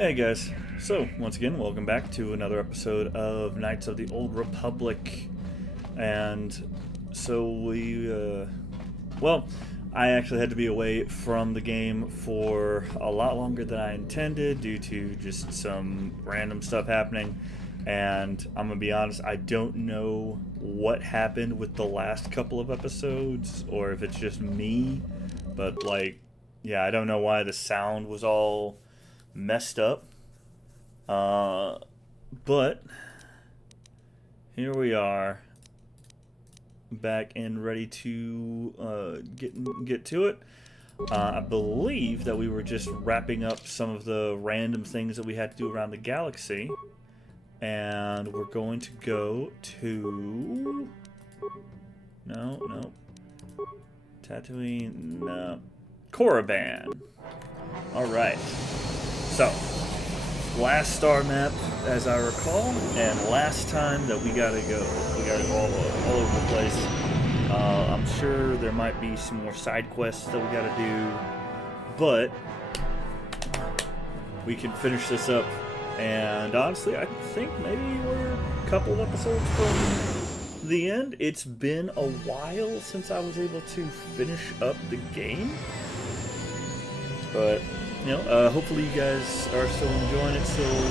Hey guys, so once again, welcome back to another episode of Knights of the Old Republic. And so well, I actually had to be away from the game for a lot longer than I intended due to just some random stuff happening. And I'm gonna be honest, I don't know what happened with the last couple of episodes or if it's just me, but yeah, I don't know why the sound was all messed up. But here we are, back and ready to get to it. I believe that we were just wrapping up some of the random things that we had to do around the galaxy, and we're going to go to no Tatooine, no, Korriban. All right, so. Last star map, as I recall, and last time that we gotta go all over the place. I'm sure there might be some more side quests that we gotta do, but we can finish this up. And honestly, I think maybe we're a couple of episodes from the end. It's been a while since I was able to finish up the game, but hopefully you guys are still enjoying it, still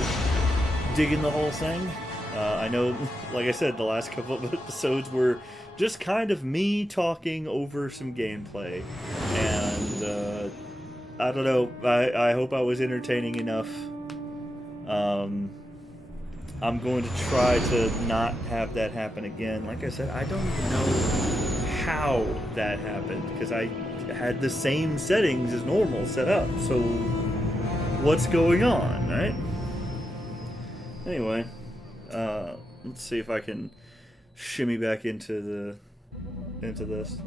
digging the whole thing. I know, like I said, the last couple of episodes were just kind of me talking over some gameplay, and I don't know, I hope I was entertaining enough. I'm going to try to not have that happen again. Like I said, I don't even know how that happened, because I had the same settings as normal set up, so what's going on, right? Anyway, let's see if I can shimmy back into this.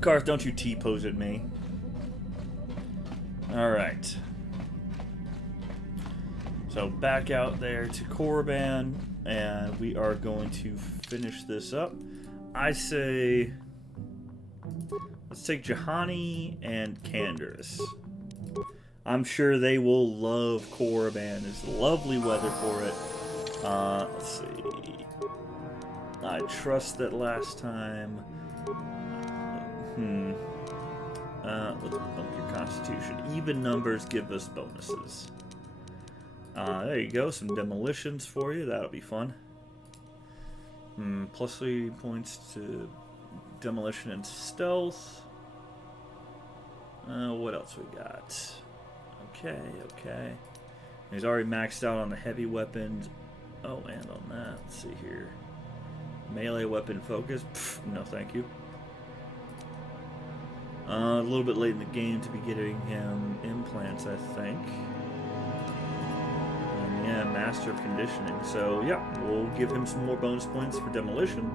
Garth, don't you T-pose at me. Alright. So back out there to Korriban, and we are going to finish this up. I say let's take Juhani and Canderous. I'm sure they will love Korriban. There's lovely weather for it. Let's see. I trust that last time. Let's bump your Constitution. Even numbers give us bonuses. There you go. Some demolitions for you. That'll be fun. Plus 3 points to demolition and stealth. What else we got? Okay. He's already maxed out on the heavy weapons. Oh, and on that. Let's see here. Melee weapon focus. Pfft, no, thank you. A little bit late in the game to be getting him implants, I think. And yeah, Master of Conditioning. So yeah, we'll give him some more bonus points for demolition.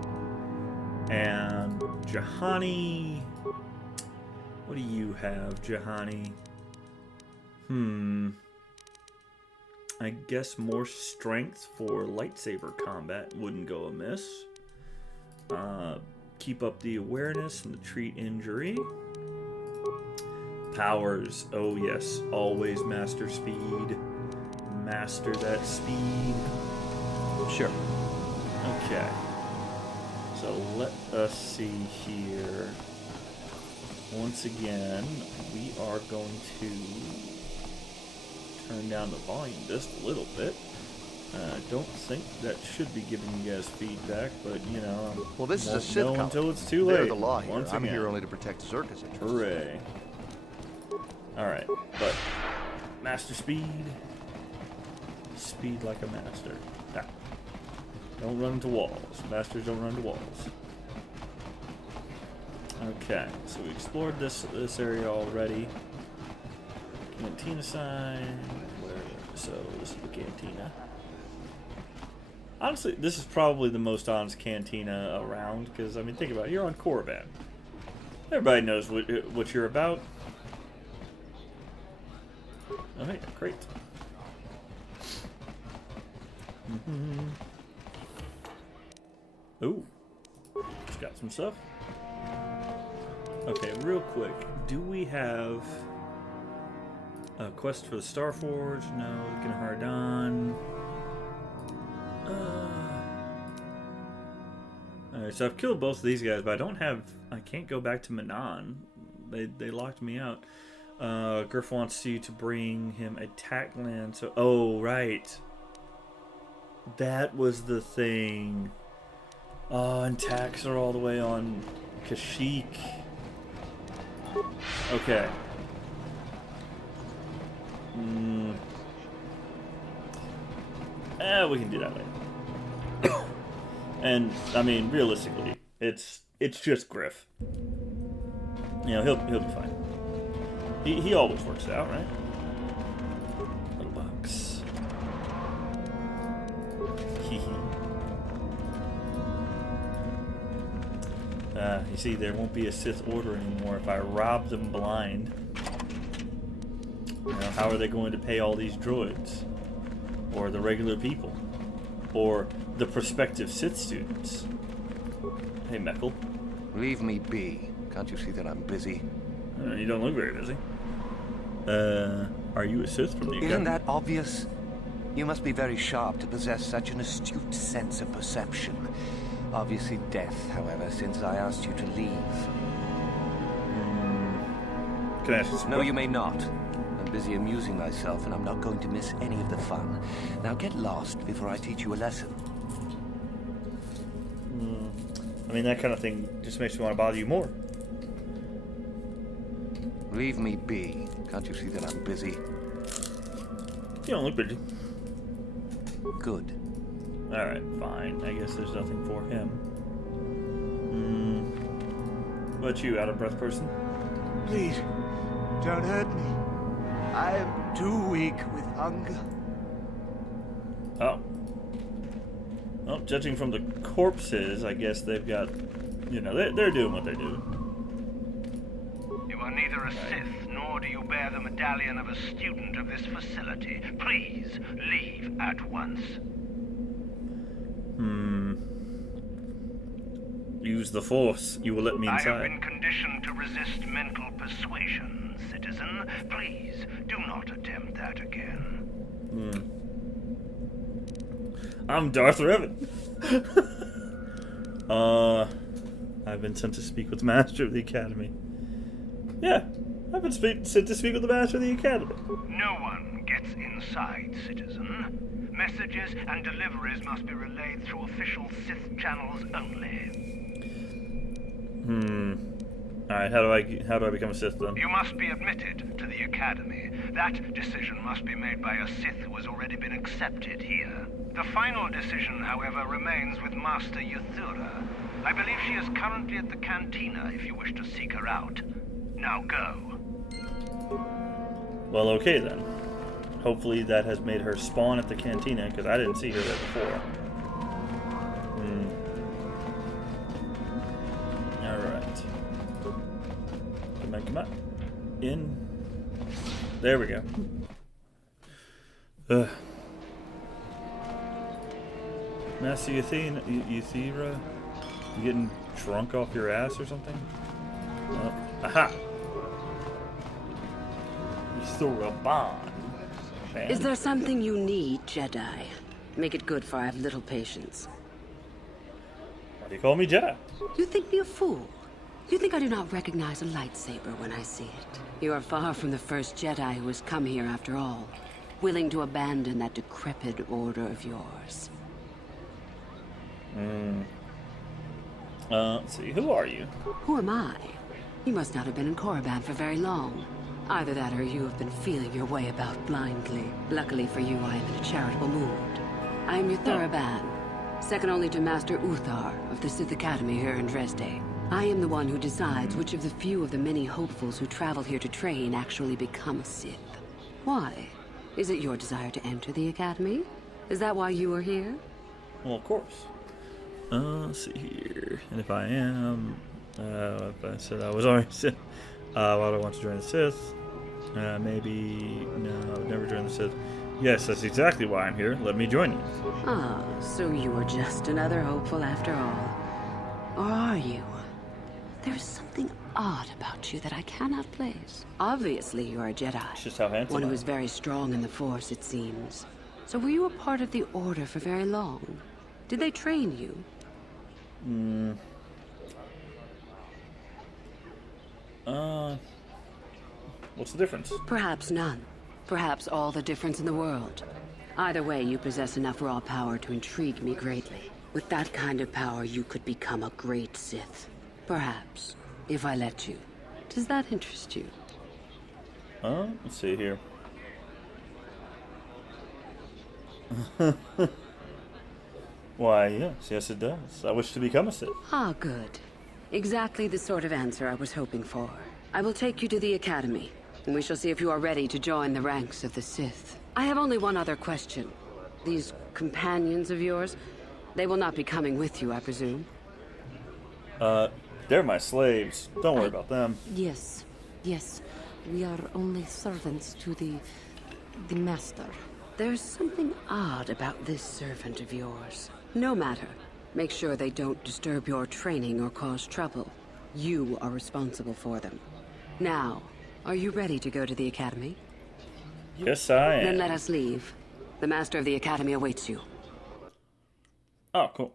And Juhani, what do you have, Juhani? I guess more strength for lightsaber combat wouldn't go amiss. Keep up the awareness and the treat injury. Powers, oh yes, always master speed. Master that speed. Sure. Okay. So let us see here. Once again, we are going to turn down the volume just a little bit. I don't think that should be giving you guys feedback, but well, this is a won't Sith know colony. until it's too late. They're the law here. Once I'm again. here only to protect Zerka's interests. Hooray! All right, but master speed, speed like a master. Ah. Don't run into walls. Masters don't run into walls. Okay, so we explored this area already. Cantina sign. So this is the cantina. Honestly, this is probably the most honest cantina around, because, I mean, think about it. You're on Korriban. Everybody knows what you're about. Alright, great. Ooh. It's got some stuff. Okay, real quick. Do we have Quest for the Starforge. No, looking hard on. Alright, so I've killed both of these guys, but I can't go back to Manon. They locked me out. Griff wants you to bring him a tack land. So, oh, right. That was the thing. Oh, and tacks are all the way on Kashyyyk. Okay. We can do that later. And I mean, realistically, it's just Griff. You know, he'll be fine. He always works out, right? Little box. You see, there won't be a Sith Order anymore if I rob them blind. You know, how are they going to pay all these droids? Or the regular people? Or the prospective Sith students? Hey, Meckel. Leave me be. Can't you see that I'm busy? You don't look very busy. Are you a Sith from the Academy? Isn't that obvious? You must be very sharp to possess such an astute sense of perception. Obviously death, however, since I asked you to leave. Can I ask you some No, questions? you may not. I'm busy amusing myself, and I'm not going to miss any of the fun. Now get lost before I teach you a lesson. I mean, that kind of thing just makes me want to bother you more. Leave me be. Can't you see that I'm busy? You don't look busy. Good. Alright, fine. I guess there's nothing for him. What about you, out of breath person? Please, don't hurt me. I am too weak with hunger. Oh. Well, judging from the corpses, I guess they've got, you know, they're doing what they're doing. You are neither a Sith, nor do you bear the medallion of a student of this facility. Please, leave at once. Use the Force. You will let me I have inside. been conditioned to resist mental persuasion, citizen. Please, do not attempt that again. I'm Darth Revan. I've been sent to speak with the Master of the Academy. Yeah, I've been sent to speak with the Master of the Academy. No one gets inside, citizen. Messages and deliveries must be relayed through official Sith channels only. Alright, how do I become a Sith then? You must be admitted to the Academy. That decision must be made by a Sith who has already been accepted here. The final decision, however, remains with Master Yuthura. I believe she is currently at the cantina if you wish to seek her out. Now go. Well, okay then. Hopefully that has made her spawn at the cantina, because I didn't see her there before. Alright. Come on. In. There we go. Master Yuthira? You getting drunk off your ass or something? Oh. Aha! Yuthira. Is there something you need, Jedi? Make it good, for I have little patience. Why do you call me Jedi? You think me a fool? You think I do not recognize a lightsaber when I see it? You are far from the first Jedi who has come here after all, willing to abandon that decrepit order of yours. Let's see, who are you? Who am I? You must not have been in Korriban for very long. Either that or you have been feeling your way about blindly. Luckily for you, I am in a charitable mood. I am Yuthura Ban, second only to Master Uthar of the Sith Academy here in Dresde. I am the one who decides which of the few of the many hopefuls who travel here to train actually become a Sith. Why? Is it your desire to enter the Academy? Is that why you are here? Well, of course. Let's see here. And if I am, if I said I was already Sith, why do I want to join the Sith? Maybe, no, I would never join the Sith. Yes, that's exactly why I'm here. Let me join you. Ah, so you are just another hopeful after all. Or are you? There is something odd about you that I cannot place. Obviously, you are a Jedi. It's just how handsome One I who am. is very strong in the Force, it seems. So were you a part of the Order for very long? Did they train you? What's the difference? Perhaps none. Perhaps all the difference in the world. Either way, you possess enough raw power to intrigue me greatly. With that kind of power, you could become a great Sith. Perhaps, if I let you. Does that interest you? Let's see here. Why, yes it does. I wish to become a Sith. Ah, good. Exactly the sort of answer I was hoping for. I will take you to the Academy, and we shall see if you are ready to join the ranks of the Sith. I have only one other question. These companions of yours, they will not be coming with you, I presume? They're my slaves. Don't worry about them. Yes, yes. We are only servants to the master. There's something odd about this servant of yours. No matter. Make sure they don't disturb your training or cause trouble. You are responsible for them. Now, are you ready to go to the Academy? Yes, I am. Then let us leave. The Master of the Academy awaits you. Oh, cool.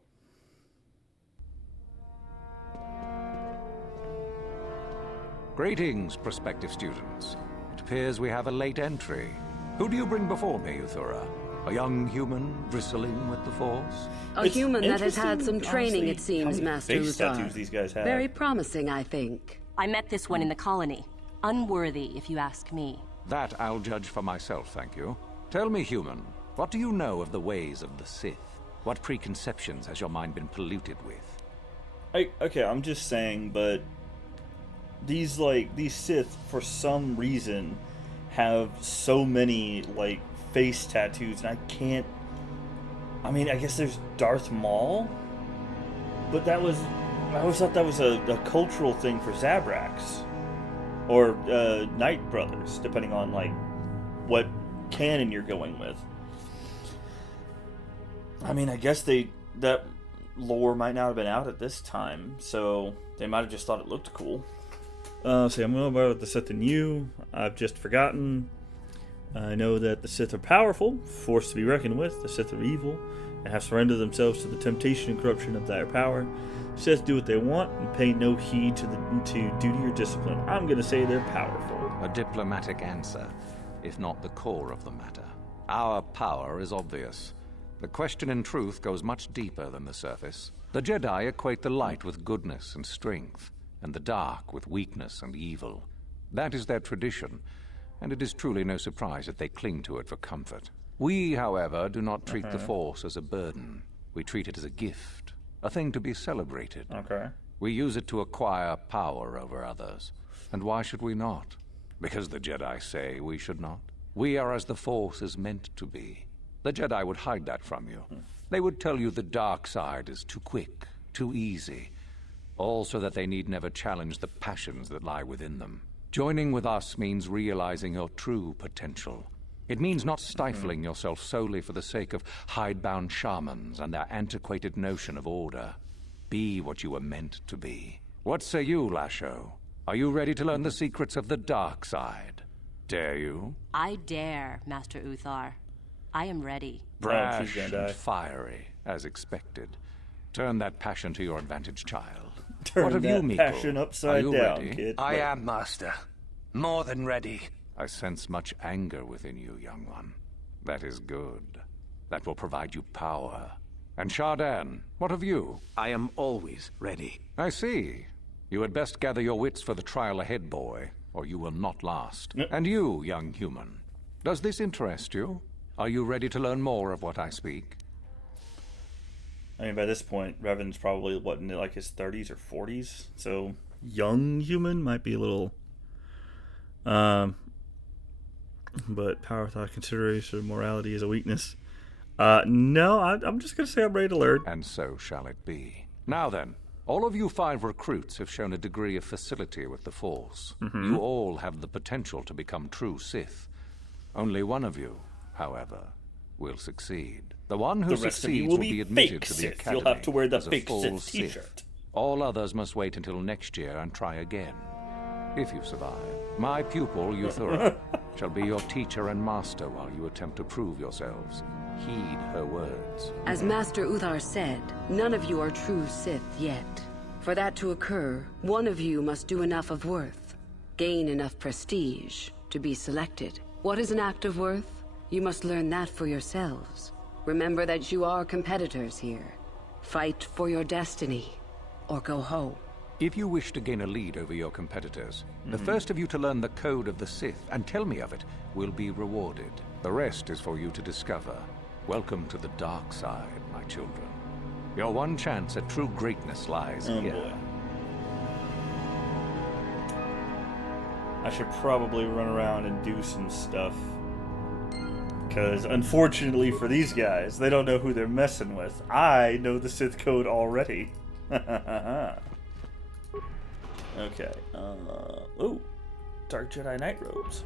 Greetings, prospective students. It appears we have a late entry. Who do you bring before me, Uthura? A young human bristling with the Force? A It's human that has had some interesting, training, honestly, it seems, how many Master face Uthar. tattoos these guys have. Very promising, I think. I met this one in the colony. Unworthy, if you ask me. That I'll judge for myself, thank you. Tell me, human, what do you know of the ways of the Sith? What preconceptions has your mind been polluted with? Okay, I'm just saying, but these Sith, for some reason, have so many, face tattoos, and I can't... I mean, I guess there's Darth Maul, but I always thought that was a cultural thing for Zabraks. Or Knight Brothers, depending on, what canon you're going with. I mean, I guess that lore might not have been out at this time, so they might have just thought it looked cool. See, I'm more about the Sith than you. I've just forgotten. I know that the Sith are powerful, forced to be reckoned with. The Sith are evil, and have surrendered themselves to the temptation and corruption of their power. Sith do what they want and pay no heed to duty or discipline. I'm going to say they're powerful. A diplomatic answer, if not the core of the matter. Our power is obvious. The question in truth goes much deeper than the surface. The Jedi equate the light with goodness and strength, and the dark with weakness and evil. That is their tradition, and it is truly no surprise that they cling to it for comfort. We, however, do not treat the Force as a burden. We treat it as a gift, a thing to be celebrated. Okay. We use it to acquire power over others. And why should we not? Because the Jedi say we should not. We are as the Force is meant to be. The Jedi would hide that from you. They would tell you the dark side is too quick, too easy, all so that they need never challenge the passions that lie within them. Joining with us means realizing your true potential. It means not stifling yourself solely for the sake of hidebound shamans and their antiquated notion of order. Be what you were meant to be. What say you, Lasho? Are you ready to learn the secrets of the dark side? Dare you? I dare, Master Uthar. I am ready. Oh, she's Brash gonna die. and fiery, as expected. Turn that passion to your advantage, child. Turn what of that you, Miko? passion Are upside you down, ready? kid. I am, Master. More than ready. I sense much anger within you, young one. That is good. That will provide you power. And Shardan, what of you? I am always ready. I see. You had best gather your wits for the trial ahead, boy, or you will not last. Yep. And you, young human, does this interest you? Are you ready to learn more of what I speak? I mean, by this point, Revan's probably, in his 30s or 40s? So, young human might be a little... But power without consideration of morality is a weakness. No, I'm just going to say I'm ready to learn. And so shall it be. Now then, all of you 5 recruits have shown a degree of facility with the Force. You all have the potential to become true Sith. Only one of you, however, will succeed. The one who The rest of you succeeds will will be be admitted fake to the Sith. Academy You'll have to wear the as a fake full Sith Sith. t-shirt. All others must wait until next year and try again. If you survive, my pupil, Euthura, shall be your teacher and master while you attempt to prove yourselves. Heed her words. As Master Uthar said, none of you are true Sith yet. For that to occur, one of you must do enough of worth, gain enough prestige, to be selected. What is an act of worth? You must learn that for yourselves. Remember that you are competitors here. Fight for your destiny, or go home. If you wish to gain a lead over your competitors, the first of you to learn the code of the Sith and tell me of it will be rewarded. The rest is for you to discover. Welcome to the dark side, my children. Your one chance at true greatness lies here. Boy. I should probably run around and do some stuff. Because, unfortunately for these guys, they don't know who they're messing with. I know the Sith code already. Okay. Ooh. Dark Jedi Night Robes.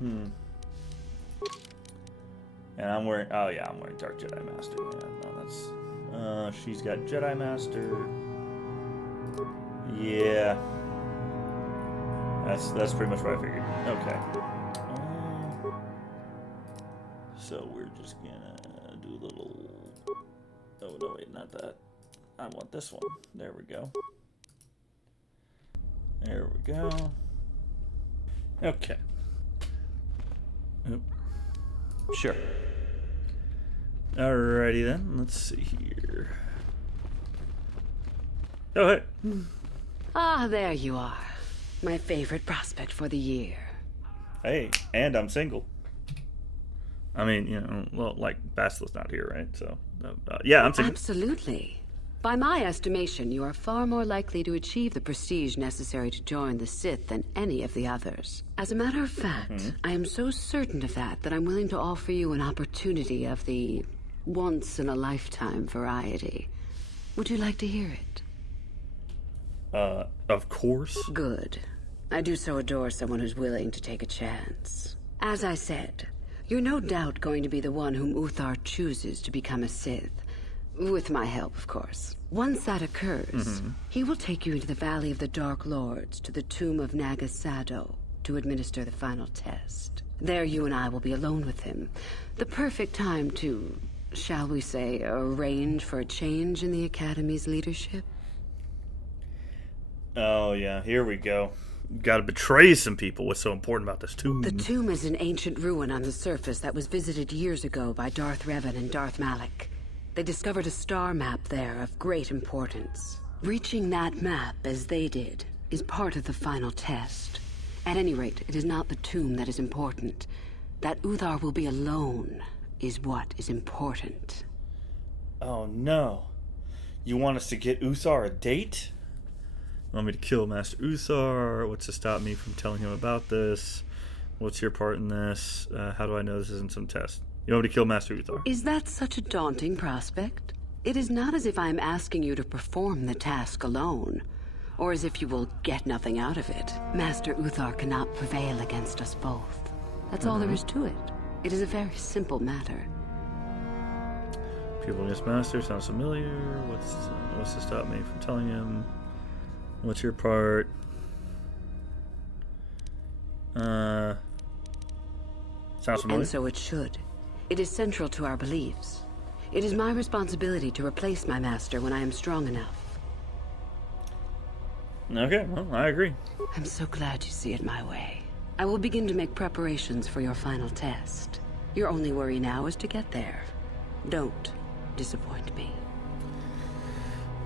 And I'm wearing... Oh, yeah, I'm wearing Dark Jedi Master. Yeah, no, that's... she's got Jedi Master. Yeah. That's pretty much what I figured. Okay. So we're just gonna do a little... Oh, no, wait, not that. I want this one. There we go. There we go. Okay. Oop. Sure. Alrighty then. Let's see here. Oh, hey. Ah, there you are. My favorite prospect for the year. Hey, and I'm single. I mean, you know, well, like, Basila's not here, right? So, yeah, I'm single. Absolutely. By my estimation, you are far more likely to achieve the prestige necessary to join the Sith than any of the others. As a matter of fact, I am so certain of that I'm willing to offer you an opportunity of the once-in-a-lifetime variety. Would you like to hear it? Of course. Good. I do so adore someone who's willing to take a chance. As I said, you're no doubt going to be the one whom Uthar chooses to become a Sith. With my help, of course. Once that occurs, he will take you into the Valley of the Dark Lords to the tomb of Nagasado to administer the final test. There you and I will be alone with him. The perfect time to, shall we say, arrange for a change in the Academy's leadership. Oh, yeah, here we go. Gotta betray some people. What's so important about this tomb? The tomb is an ancient ruin on the surface that was visited years ago by Darth Revan and Darth Malak. They discovered a star map there of great importance. Reaching that map, as they did, is part of the final test. At any rate, it is not the tomb that is important. That Uthar will be alone is what is important. Oh, no. You want us to get Uthar a date? You want me to kill Master Uthar? What's to stop me from telling him about this? What's your part in this? How do I know this isn't some test? You want me to kill Master Uthar? Is that such a daunting prospect? It is not as if I am asking you to perform the task alone, or as if you will get nothing out of it. Master Uthar cannot prevail against us both. That's all there is to it. It is a very simple matter. People against Master sounds familiar. What's to stop me from telling him? What's your part? Sounds familiar. And so it should. It is central to our beliefs. It is my responsibility to replace my master when I am strong enough. Okay, well, I agree. I'm so glad you see it my way. I will begin to make preparations for your final test. Your only worry now is to get there. Don't disappoint me.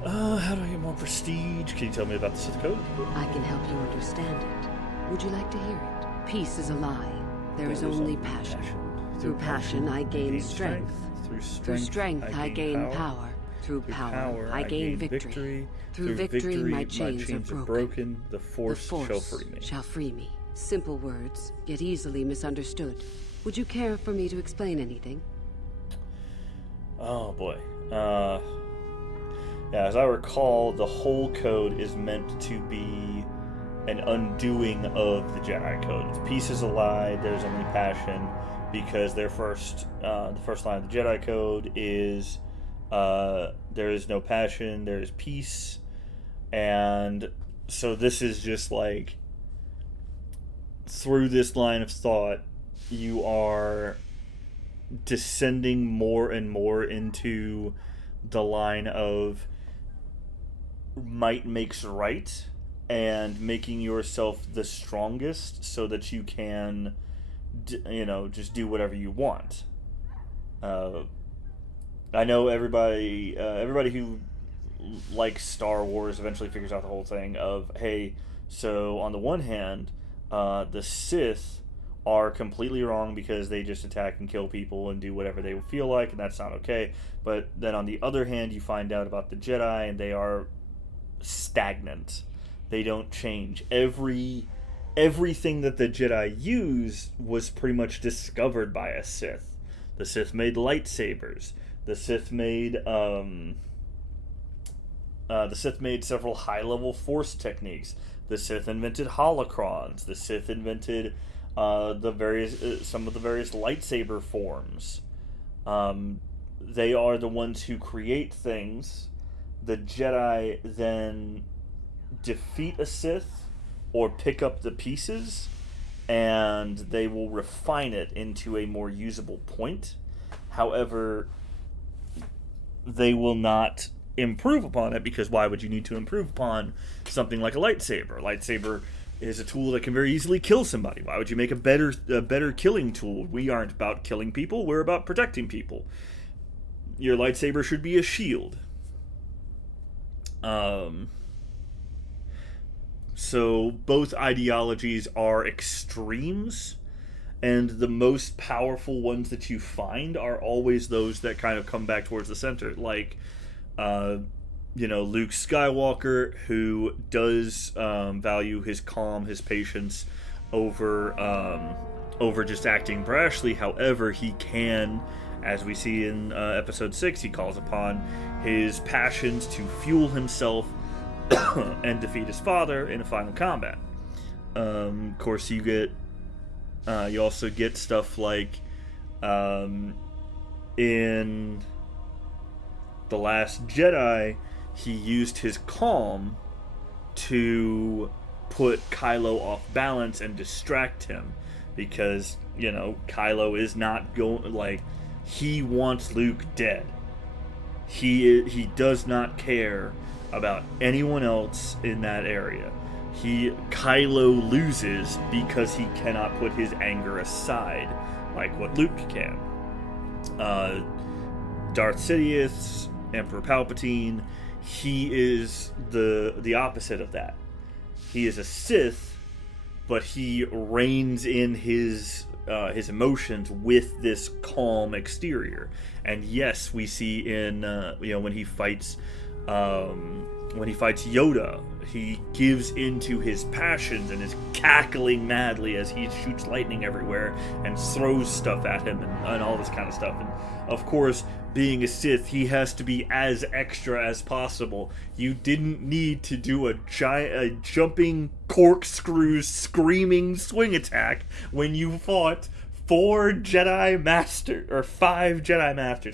How do I get more prestige? Can you tell me about the Sith Code? I can help you understand it. Would you like to hear it? Peace is a lie. There is only passion. Through passion, I gain strength. Through strength, I gain power. Through power, I gain victory. Through victory, my chains are broken. The Force shall free me. Simple words, yet easily misunderstood. Would you care for me to explain anything? Oh, boy. Yeah, as I recall, the whole code is meant to be an undoing of the Jedi Code. Peace is a lie, there's only passion, because the first line of the Jedi Code is there is no passion, there is peace. And so this is just like, through this line of thought, you are descending more and more into the line of might makes right, and making yourself the strongest so that you can, just do whatever you want. I know everybody who likes Star Wars eventually figures out the whole thing of, hey, so on the one hand, the Sith are completely wrong because they just attack and kill people and do whatever they feel like, and that's not okay. But then on the other hand, you find out about the Jedi, and they are stagnant. They don't change. Everything that the Jedi use was pretty much discovered by a Sith. The Sith made lightsabers. The Sith made several high-level Force techniques. The Sith invented holocrons. The Sith invented some of the various lightsaber forms. They are the ones who create things. The Jedi then defeat a Sith or pick up the pieces, and they will refine it into a more usable point. However, they will not improve upon it, because why would you need to improve upon something like a lightsaber? A lightsaber is a tool that can very easily kill somebody. Why would you make a better killing tool? We aren't about killing people, we're about protecting people. Your lightsaber should be a shield. So both ideologies are extremes, and the most powerful ones that you find are always those that kind of come back towards the center. Like, Luke Skywalker, who does value his calm, his patience over just acting brashly. However, he can, as we see in Episode 6, he calls upon his passions to fuel himself and defeat his father in a final combat. Of course, you also get stuff like in The Last Jedi, he used his calm to put Kylo off balance and distract him, because Kylo is not going, he wants Luke dead. He does not care about anyone else in that area. Kylo loses because he cannot put his anger aside like what Luke can. Darth Sidious, Emperor Palpatine, he is the opposite of that. He is a Sith, but he reins in his emotions with this calm exterior. And yes, we see in when he fights Yoda, he gives into his passions and is cackling madly as he shoots lightning everywhere and throws stuff at him and all this kind of stuff. And of course, being a Sith, he has to be as extra as possible. You didn't need to do a jumping corkscrew screaming swing attack when you fought 5 Jedi Masters,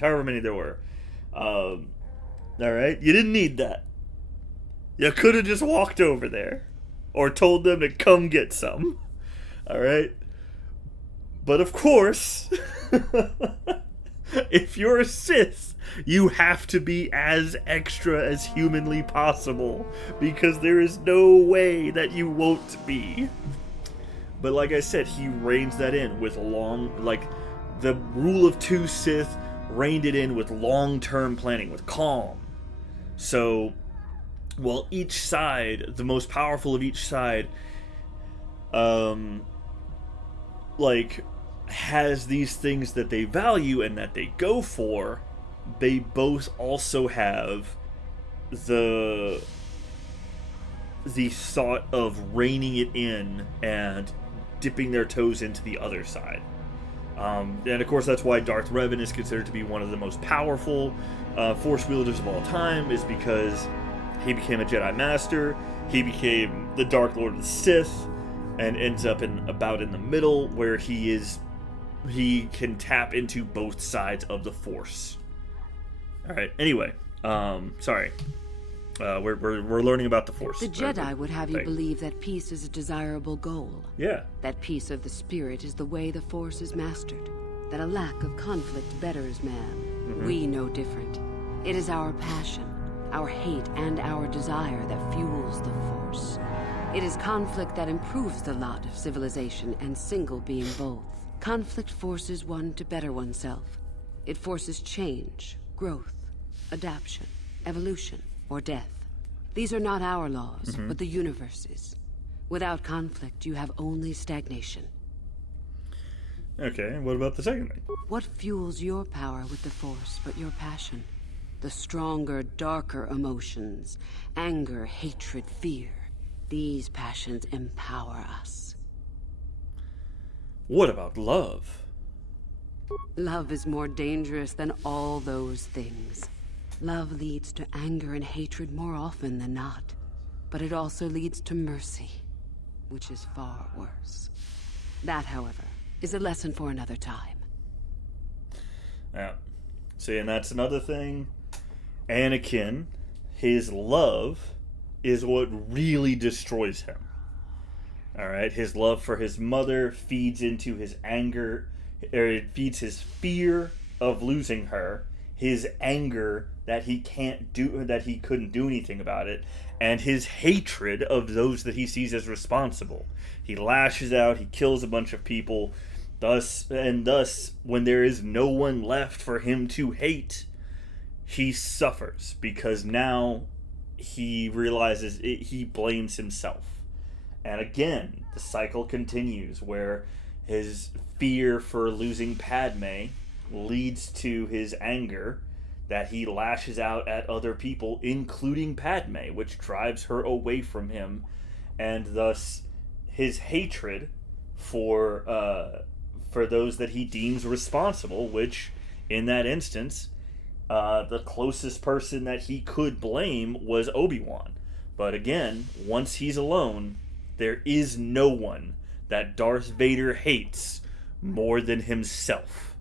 however many there were. Alright, you didn't need that. You could have just walked over there or told them to come get some. Alright? But of course, if you're a Sith, you have to be as extra as humanly possible, because there is no way that you won't be. But like I said, he reins that in with the rule of 2 Sith reined it in with long-term planning, with calm. So, while each side, the most powerful of each side, has these things that they value and that they go for, they both also have the thought of reining it in and dipping their toes into the other side. And of course, that's why Darth Revan is considered to be one of the most powerful Force wielders of all time, is because he became a Jedi Master, he became the Dark Lord of the Sith, and ends up about in the middle, where he can tap into both sides of the Force. Alright, anyway, Sorry. We're learning about the Force. The Jedi would have you believe that peace is a desirable goal. Yeah. That peace of the spirit is the way the Force is mastered. That a lack of conflict betters man. We know different. It is our passion, our hate, and our desire that fuels the Force. It is conflict that improves the lot of civilization and single being both. Conflict forces one to better oneself. It forces change, growth, adaptation, evolution, or death. These are not our laws, but the universe's. Without conflict, you have only stagnation. Okay, and what about the second thing? What fuels your power with the Force but your passion? The stronger, darker emotions. Anger, hatred, fear. These passions empower us. What about love? Love is more dangerous than all those things. Love leads to anger and hatred more often than not. But it also leads to mercy, which is far worse. That, however, is a lesson for another time. Yeah. See, and that's another thing. Anakin, his love is what really destroys him. Alright, his love for his mother feeds into his anger, or it feeds his fear of losing her, his anger that he couldn't do anything about it, and his hatred of those that he sees as responsible. He lashes out, he kills a bunch of people, thus, when there is no one left for him to hate, he suffers, because now he realizes he blames himself. And again, the cycle continues where his fear for losing Padme leads to his anger that he lashes out at other people, including Padme, which drives her away from him, and thus his hatred for those that he deems responsible, which in that instance, the closest person that he could blame was Obi-Wan. But again, once he's alone, there is no one that Darth Vader hates more than himself.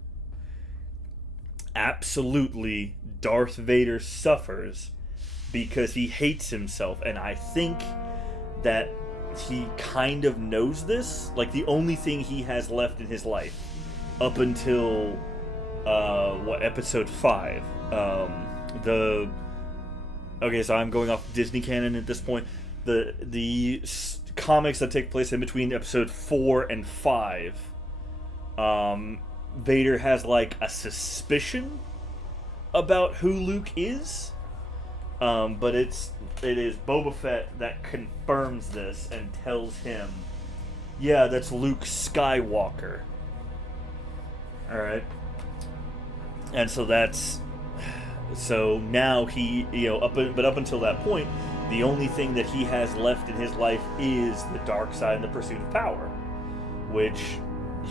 Absolutely, Darth Vader suffers because he hates himself, and I think that he kind of knows this. Like, the only thing he has left in his life up until episode 5, okay, so I'm going off Disney canon at this point. The comics that take place in between episode 4 and 5, Vader has like a suspicion about who Luke is, but it is Boba Fett that confirms this and tells him, yeah, that's Luke Skywalker. Alright. And so now he, up until that point, the only thing that he has left in his life is the dark side and the pursuit of power, which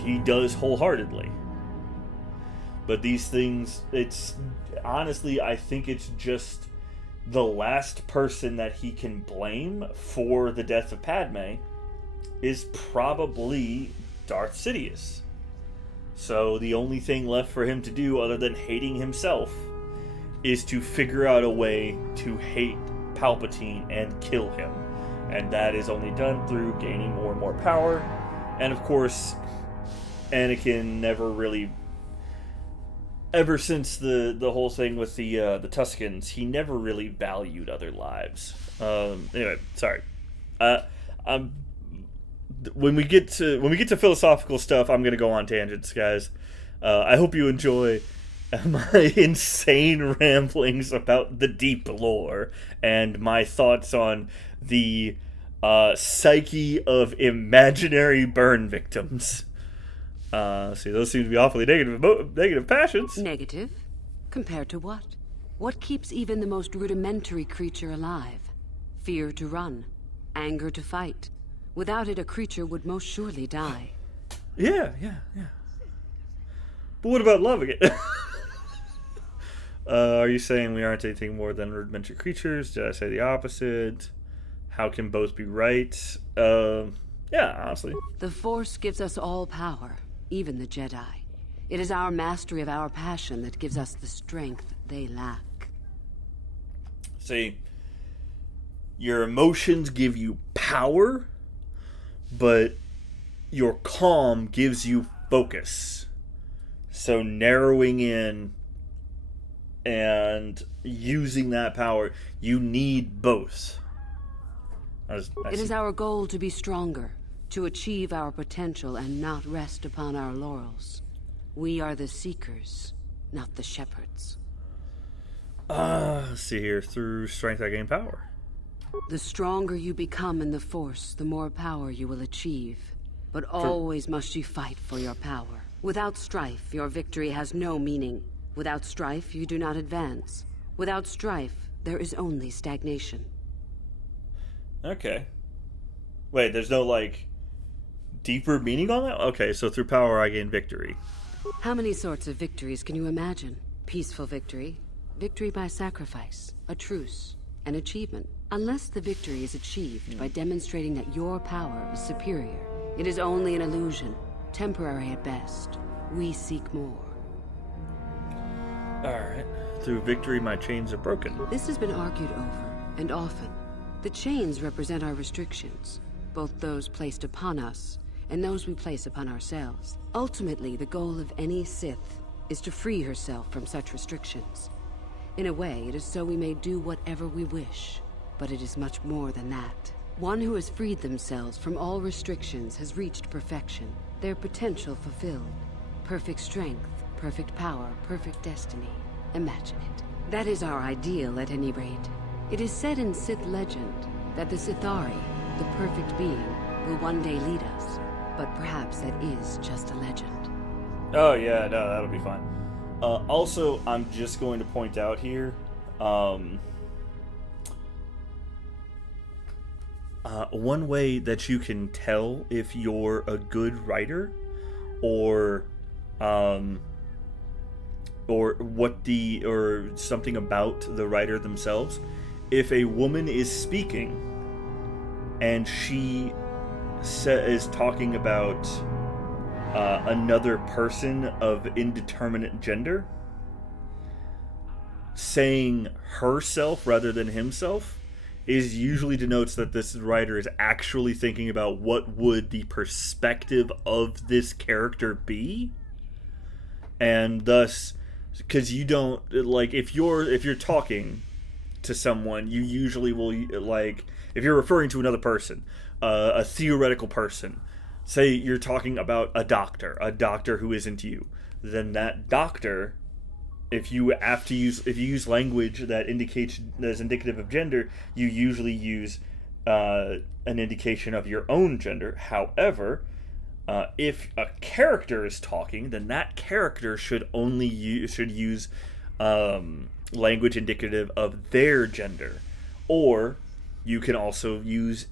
he does wholeheartedly. But these things, honestly, I think it's just the last person that he can blame for the death of Padme is probably Darth Sidious. So the only thing left for him to do, other than hating himself, is to figure out a way to hate Palpatine and kill him. And that is only done through gaining more and more power. And of course, Anakin never really, ever since the whole thing with the Tuscans, he never really valued other lives. Anyway, sorry. When we get to philosophical stuff, I'm gonna go on tangents, guys. I hope you enjoy my insane ramblings about the deep lore and my thoughts on the psyche of imaginary burn victims. See, those seem to be awfully negative passions. Negative? Compared to what? What keeps even the most rudimentary creature alive? Fear to run, anger to fight. Without it, a creature would most surely die. Yeah. But what about loving it? Are you saying we aren't anything more than rudimentary creatures? Did I say the opposite? How can both be right? Yeah, honestly. The Force gives us all power, even the Jedi. It is our mastery of our passion that gives us the strength they lack. See, your emotions give you power, but your calm gives you focus. So narrowing in and using that power, you need both. It is our goal to be stronger, to achieve our potential and not rest upon our laurels. We are the seekers, not the shepherds. Let's see here. Through strength, I gain power. The stronger you become in the Force, the more power you will achieve. But always must you fight for your power. Without strife, your victory has no meaning. Without strife, you do not advance. Without strife, there is only stagnation. Okay. Wait, there's no, like, deeper meaning on that? Okay, so through power, I gain victory. How many sorts of victories can you imagine? Peaceful victory, victory by sacrifice, a truce, an achievement. Unless the victory is achieved by demonstrating that your power is superior, it is only an illusion, temporary at best. We seek more. Alright. Through victory, my chains are broken. This has been argued over, and often. The chains represent our restrictions, both those placed upon us and those we place upon ourselves. Ultimately, the goal of any Sith is to free herself from such restrictions. In a way, it is so we may do whatever we wish, but it is much more than that. One who has freed themselves from all restrictions has reached perfection, their potential fulfilled. Perfect strength, perfect power, perfect destiny. Imagine it. That is our ideal, at any rate. It is said in Sith legend that the Sithari, the perfect being, will one day lead us. But perhaps that is just a legend. Oh, yeah, no, that'll be fine. Also, I'm just going to point out here, one way that you can tell if you're a good writer, or something about the writer themselves, if a woman is speaking and she is talking about another person of indeterminate gender, saying herself rather than himself is usually denotes that this writer is actually thinking about what would the perspective of this character be, and thus, because you don't, like, if you're talking to someone, you usually will, like, if you're referring to another person, a theoretical person, say you're talking about a doctor who isn't you, then that doctor, if you use language that is indicative of gender, you usually use an indication of your own gender. However, if a character is talking, then that character should use language indicative of their gender. Or you can also use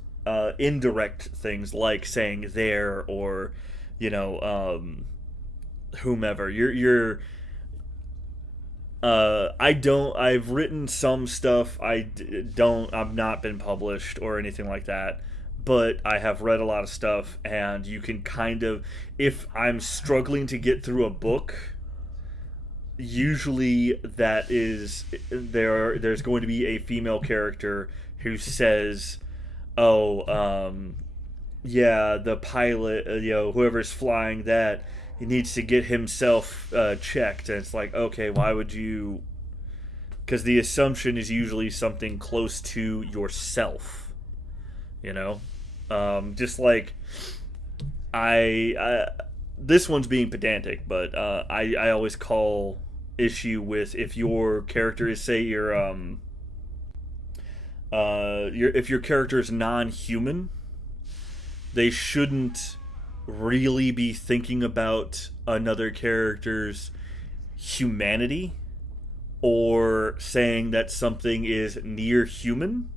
indirect things like saying their, or whomever. I've written some stuff. I've not been published or anything like that, but I have read a lot of stuff, and you can kind of, if I'm struggling to get through a book, usually that is, there's going to be a female character who says, the pilot, whoever's flying that, he needs to get himself checked. And it's like, okay, why would you? Because the assumption is usually something close to yourself, just like this one's being pedantic, but I always call issue with if your character is, say, if your character is non-human, they shouldn't really be thinking about another character's humanity or saying that something is near human,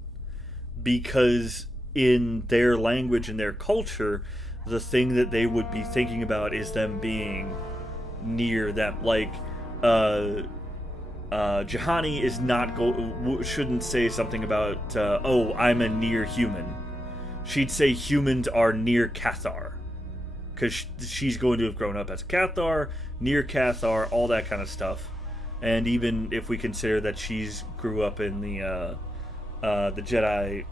because in their language and their culture, the thing that they would be thinking about is them being near them. Like, Juhani is shouldn't say something about, I'm a near human. She'd say humans are near Kotor, because she's going to have grown up as a Kotor, near Kotor, all that kind of stuff. And even if we consider that she's grew up in the the Jedi,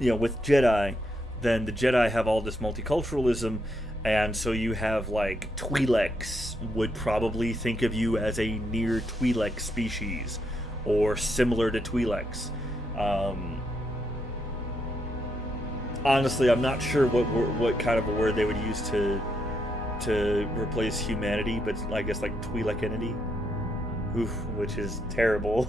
with Jedi, then the Jedi have all this multiculturalism, and so you have like Twi'leks would probably think of you as a near Twi'lek species, or similar to Twi'leks. Honestly, I'm not sure what kind of a word they would use to replace humanity, but I guess like Twi'lek entity. Oof, which is terrible.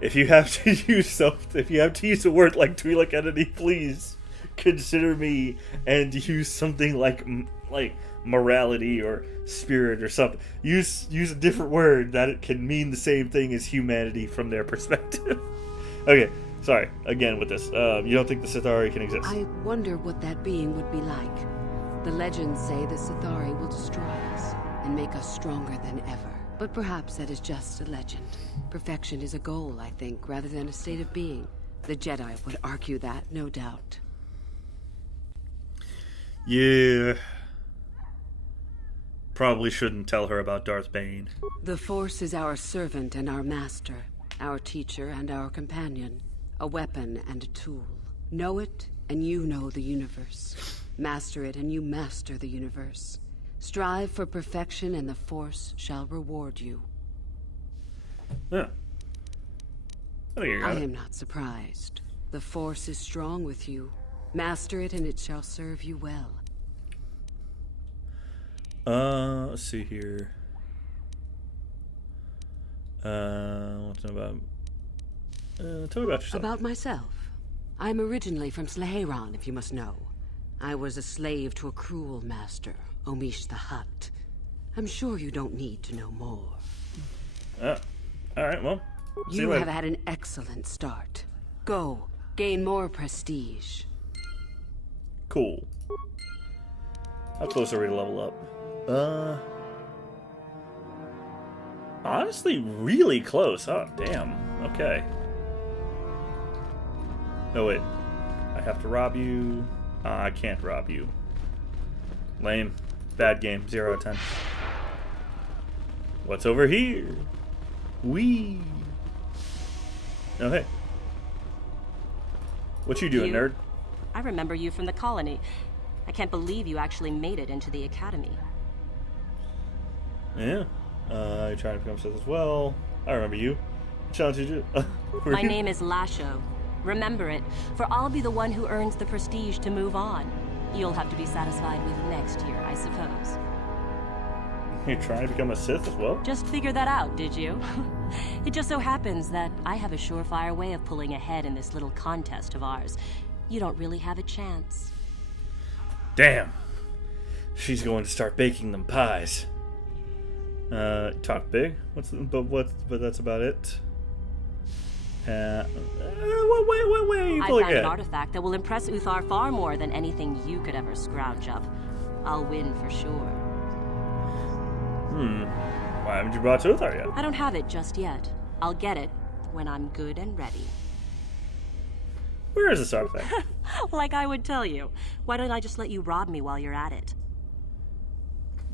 If you have to use a word like Twi'lek entity, please consider me and use something like morality or spirit or something. Use a different word that it can mean the same thing as humanity from their perspective. Okay, sorry again with this. You don't think the Sithari can exist? I wonder what that being would be like. The legends say the Sithari will destroy us and make us stronger than ever. But perhaps that is just a legend. Perfection is a goal, I think, rather than a state of being. The Jedi would argue that, no doubt. Yeah. Probably shouldn't tell her about Darth Bane. The Force is our servant and our master, our teacher and our companion, a weapon and a tool. Know it, and you know the universe. Master it, and you master the universe. Strive for perfection, and the Force shall reward you. Yeah. I think you got I it. am not surprised. The Force is strong with you. Master it, and it shall serve you well. Let's see here. What's it about? Tell me about yourself. About myself. I'm originally from Slaheron, if you must know. I was a slave to a cruel master, Omish the Hutt. I'm sure you don't need to know more. Alright, well. See You later. have had an excellent start. Go, gain more prestige. Cool. How close are we to level up? Honestly, really close. Oh, damn. Okay. Oh, wait. I have to rob you. I can't rob you. Lame. Bad game. 0 out of 10. What's over here? Wee. Oh, hey. What you doing, nerd? I remember you from the colony. I can't believe you actually made it into the academy. Yeah. You're trying to become Sith as well. I remember you. What challenge did you do? My name is Lasho. Remember it, for I'll be the one who earns the prestige to move on. You'll have to be satisfied with next year, I suppose. You're trying to become a Sith as well? Just figured that out, did you? It just so happens that I have a surefire way of pulling ahead in this little contest of ours. You don't really have a chance. Damn. She's going to start baking them pies. Talk big. But that's about it. What way are you I pulling found an at? artifact that will impress Uthar far more than anything you could ever scrounge up. I'll win for sure. Why haven't you brought it to Uthar yet? I don't have it just yet. I'll get it when I'm good and ready. Where is this artifact? Like I would tell you. Why don't I just let you rob me while you're at it?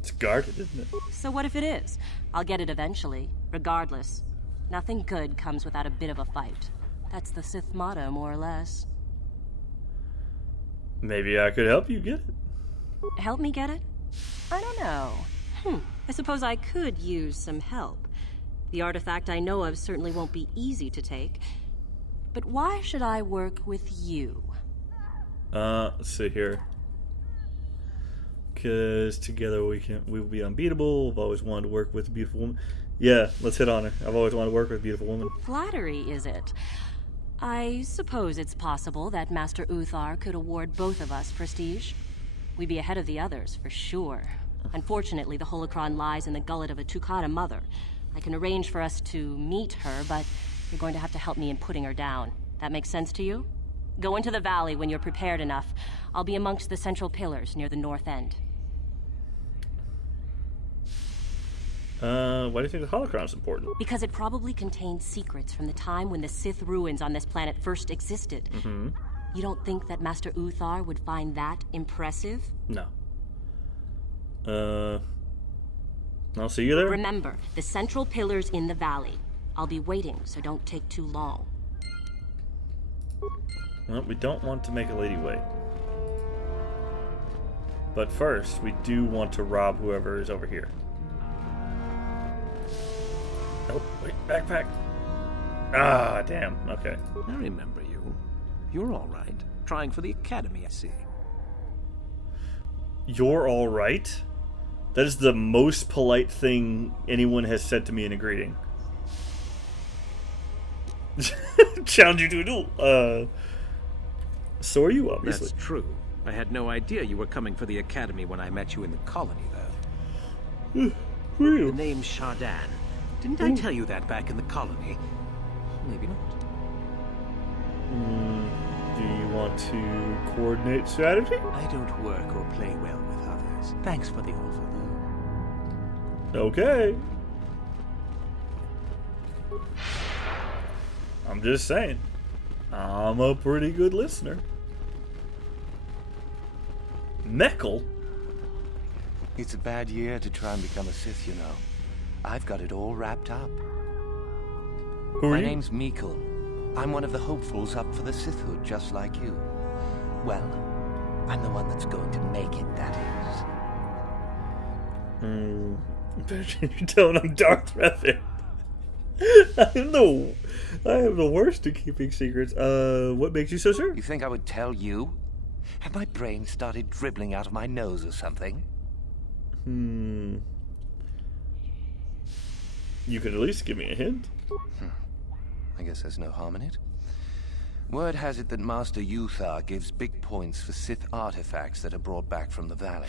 It's guarded, isn't it? So what if it is? I'll get it eventually, regardless. Nothing good comes without a bit of a fight. That's the Sith motto, more or less. Maybe I could help you get it. Help me get it? I don't know. I suppose I could use some help. The artifact I know of certainly won't be easy to take. But why should I work with you? Let's see here. Because together we will be unbeatable. I've always wanted to work with a beautiful woman. Yeah, let's hit on her. I've always wanted to work with a beautiful woman. Flattery, is it? I suppose it's possible that Master Uthar could award both of us prestige. We'd be ahead of the others, for sure. Unfortunately, the holocron lies in the gullet of a Tukata mother. I can arrange for us to meet her, but you're going to have to help me in putting her down. That makes sense to you? Go into the valley when you're prepared enough. I'll be amongst the central pillars near the north end. Why do you think the holocron's important? Because it probably contains secrets from the time when the Sith ruins on this planet first existed. Mm-hmm. You don't think that Master Uthar would find that impressive? No. I'll see you there. Remember, the central pillars in the valley. I'll be waiting, so don't take too long. Well, we don't want to make a lady wait. But first, we do want to rob whoever is over here. Oh, wait, backpack. Ah, damn. Okay. I remember you. You're all right. Trying for the academy, I see. You're all right? That is the most polite thing anyone has said to me in a greeting. Challenge you to a duel. So are you, obviously. That's true. I had no idea you were coming for the academy when I met you in the colony, though. Who are you? The name's Shardan. Didn't I tell you that back in the colony? Maybe not. Do you want to coordinate strategy? I don't work or play well with others. Thanks for the offer, though. Okay. I'm just saying. I'm a pretty good listener. Meckel? It's a bad year to try and become a Sith, you know. I've got it all wrapped up. Who are My you? name's Meekle. I'm one of the hopefuls up for the Sithhood, just like you. Well, I'm the one that's going to make it, that is. You're telling I'm Darth Revan. I am the worst at keeping secrets. What makes you so sure? You think I would tell you? Have my brain started dribbling out of my nose or something? You could at least give me a hint. I guess there's no harm in it. Word has it that Master Uthar gives big points for Sith artifacts that are brought back from the valley.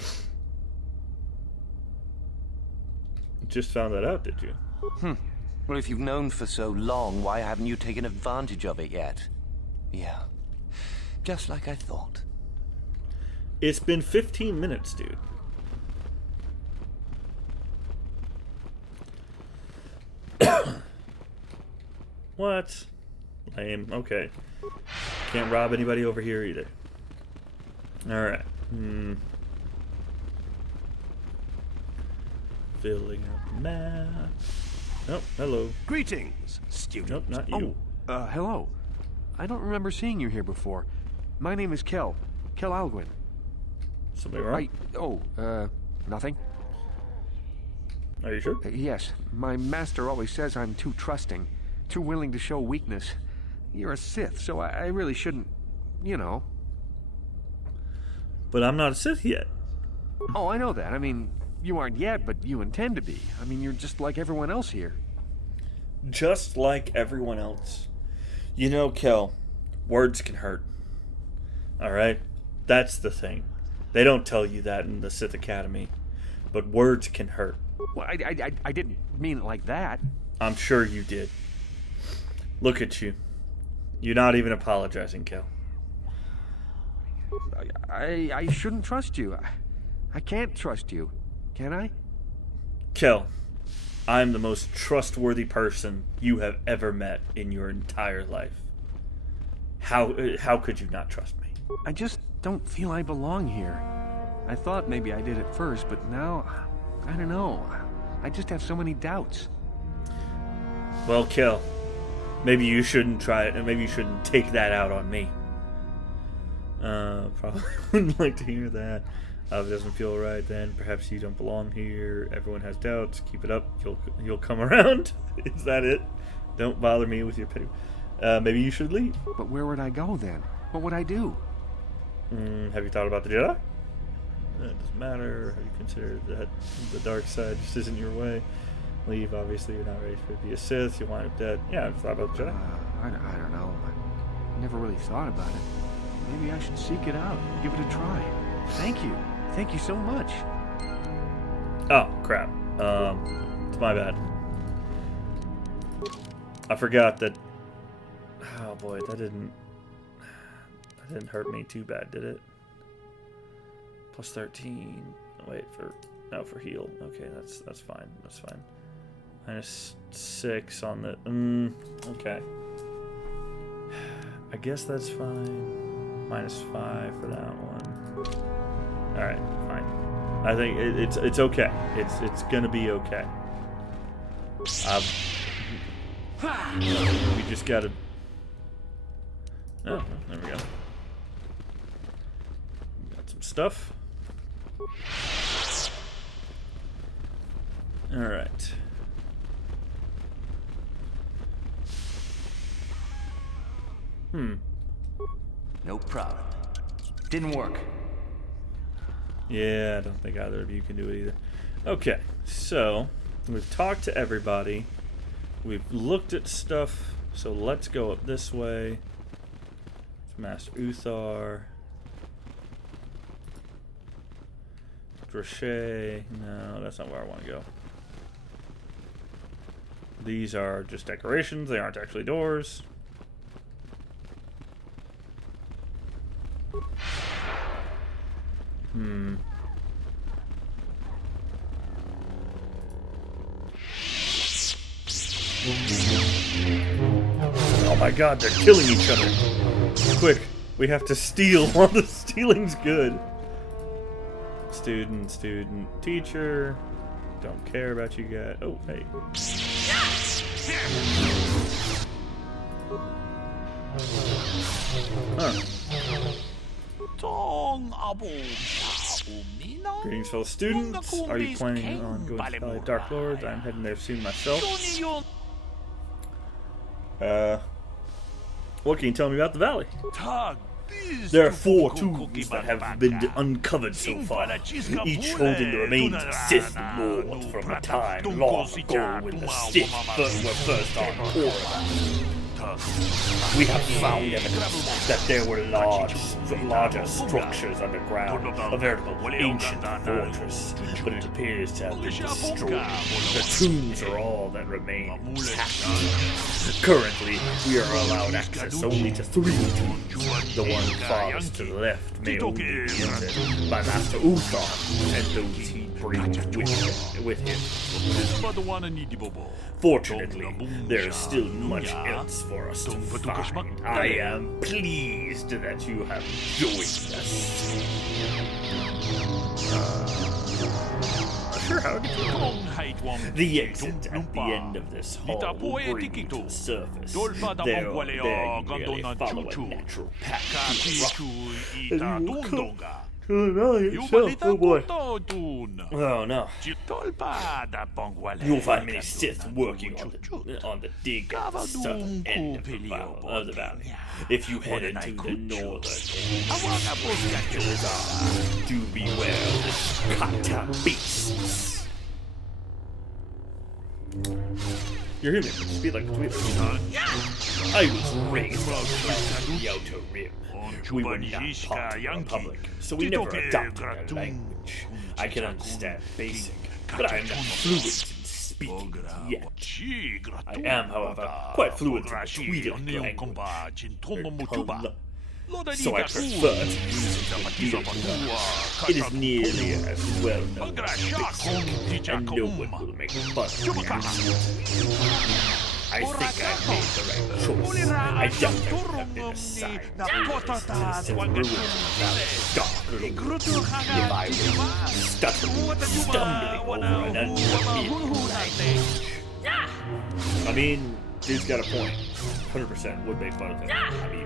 Just found that out, did you? Well, if you've known for so long, why haven't you taken advantage of it yet? Yeah. Just like I thought. It's been 15 minutes, dude. What? Lame. Okay. Can't rob anybody over here either. Alright. Filling up the map. Oh, hello. Greetings, student. Nope, not you. Hello. I don't remember seeing you here before. My name is Kel Alguin. Something wrong? Nothing. Are you sure? Yes, my master always says I'm too trusting, too willing to show weakness. You're a Sith, so I really shouldn't, you know. But I'm not a Sith yet. Oh, I know that. I mean, you aren't yet, but you intend to be. I mean, you're just like everyone else here. Just like everyone else. You know, Kel, words can hurt. Alright? That's the thing. They don't tell you that in the Sith Academy. But words can hurt. Well, I didn't mean it like that. I'm sure you did. Look at you. You're not even apologizing, Kel. I shouldn't trust you. I can't trust you. Can I? Kel, I'm the most trustworthy person you have ever met in your entire life. How could you not trust me? I just don't feel I belong here. I thought maybe I did at first, but now, I don't know. I just have so many doubts. Well, Kel, maybe you shouldn't try it, and maybe you shouldn't take that out on me. Probably wouldn't like to hear that. If it doesn't feel right, then perhaps you don't belong here. Everyone has doubts. Keep it up. You'll come around. Is that it? Don't bother me with your pity. Maybe you should leave. But where would I go then? What would I do? Have you thought about the Jedi? It doesn't matter. Have you considered that the dark side just isn't your way? Leave. Obviously, you're not ready to be a Sith. You'll wind up dead. Yeah, I've thought about the Jedi. I don't know. I never really thought about it. Maybe I should seek it out. Give it a try. Thank you. Thank you so much. Oh, crap. It's my bad. I forgot that... Oh, boy, that didn't hurt me too bad, did it? Plus 13. Wait, for heal. Okay, that's fine. That's fine. Minus 6 on the... okay. I guess that's fine. Minus 5 for that one. Alright, fine. I think it's okay. It's gonna be okay. We just gotta... Oh, there we go. Got some stuff. Alright. No problem. Didn't work. Yeah, I don't think either of you can do it either. Okay, so we've talked to everybody. We've looked at stuff, so let's go up this way. It's Master Uthar. Crochet. No, that's not where I want to go. These are just decorations. They aren't actually doors. Oh my god, they're killing each other. Quick, we have to steal while the stealing's good. Student, student, teacher. Don't care about you guys. Oh, hey. Huh. Greetings, fellow students. Are you planning on going to the Dark Lords? I'm heading there soon myself. What can you tell me about the valley? There are 4 tombs that have been uncovered so far, each holding the remains of Sith Lord from a time long ago when the Sith were first on Kotor. We have found evidence that there were larger structures underground, a veritable ancient fortress, but it appears to have been destroyed. The tombs are all that remain intact. Currently, we are allowed access only to 3 tombs. The one farthest to the left may only be entered by Master Uthar and those he brings with him. Fortunately, there is still much else for us to find. I am pleased that you have joined us. Not sure how to get to the exit at the end of this hall will bring you to the surface. There you merely follow a natural path to the rock, and you will come to the valley itself. Oh boy. Oh no. You'll find many Sith working on the dig at the southern end of the valley. If you head into the northern end, do beware of the Kotor beasts. You're human. Speed like a tweeter. I was raised on the Outer Rim. We were not part of the Republic, so we never adopted their language. I can understand basic, but I am not fluent in speaking it yet. I am, however, quite fluent in the Tweedic language. So I prefer to use it in dialogue. It is nearly as well known as basic, and no one will make fun of the accent. I think I made the right choice. I doubt there would have been a sign to set ruins about Dark Lord if I were stumbling over an unfamiliar language. I mean, dude's got a point. 100% would make fun of him. I mean,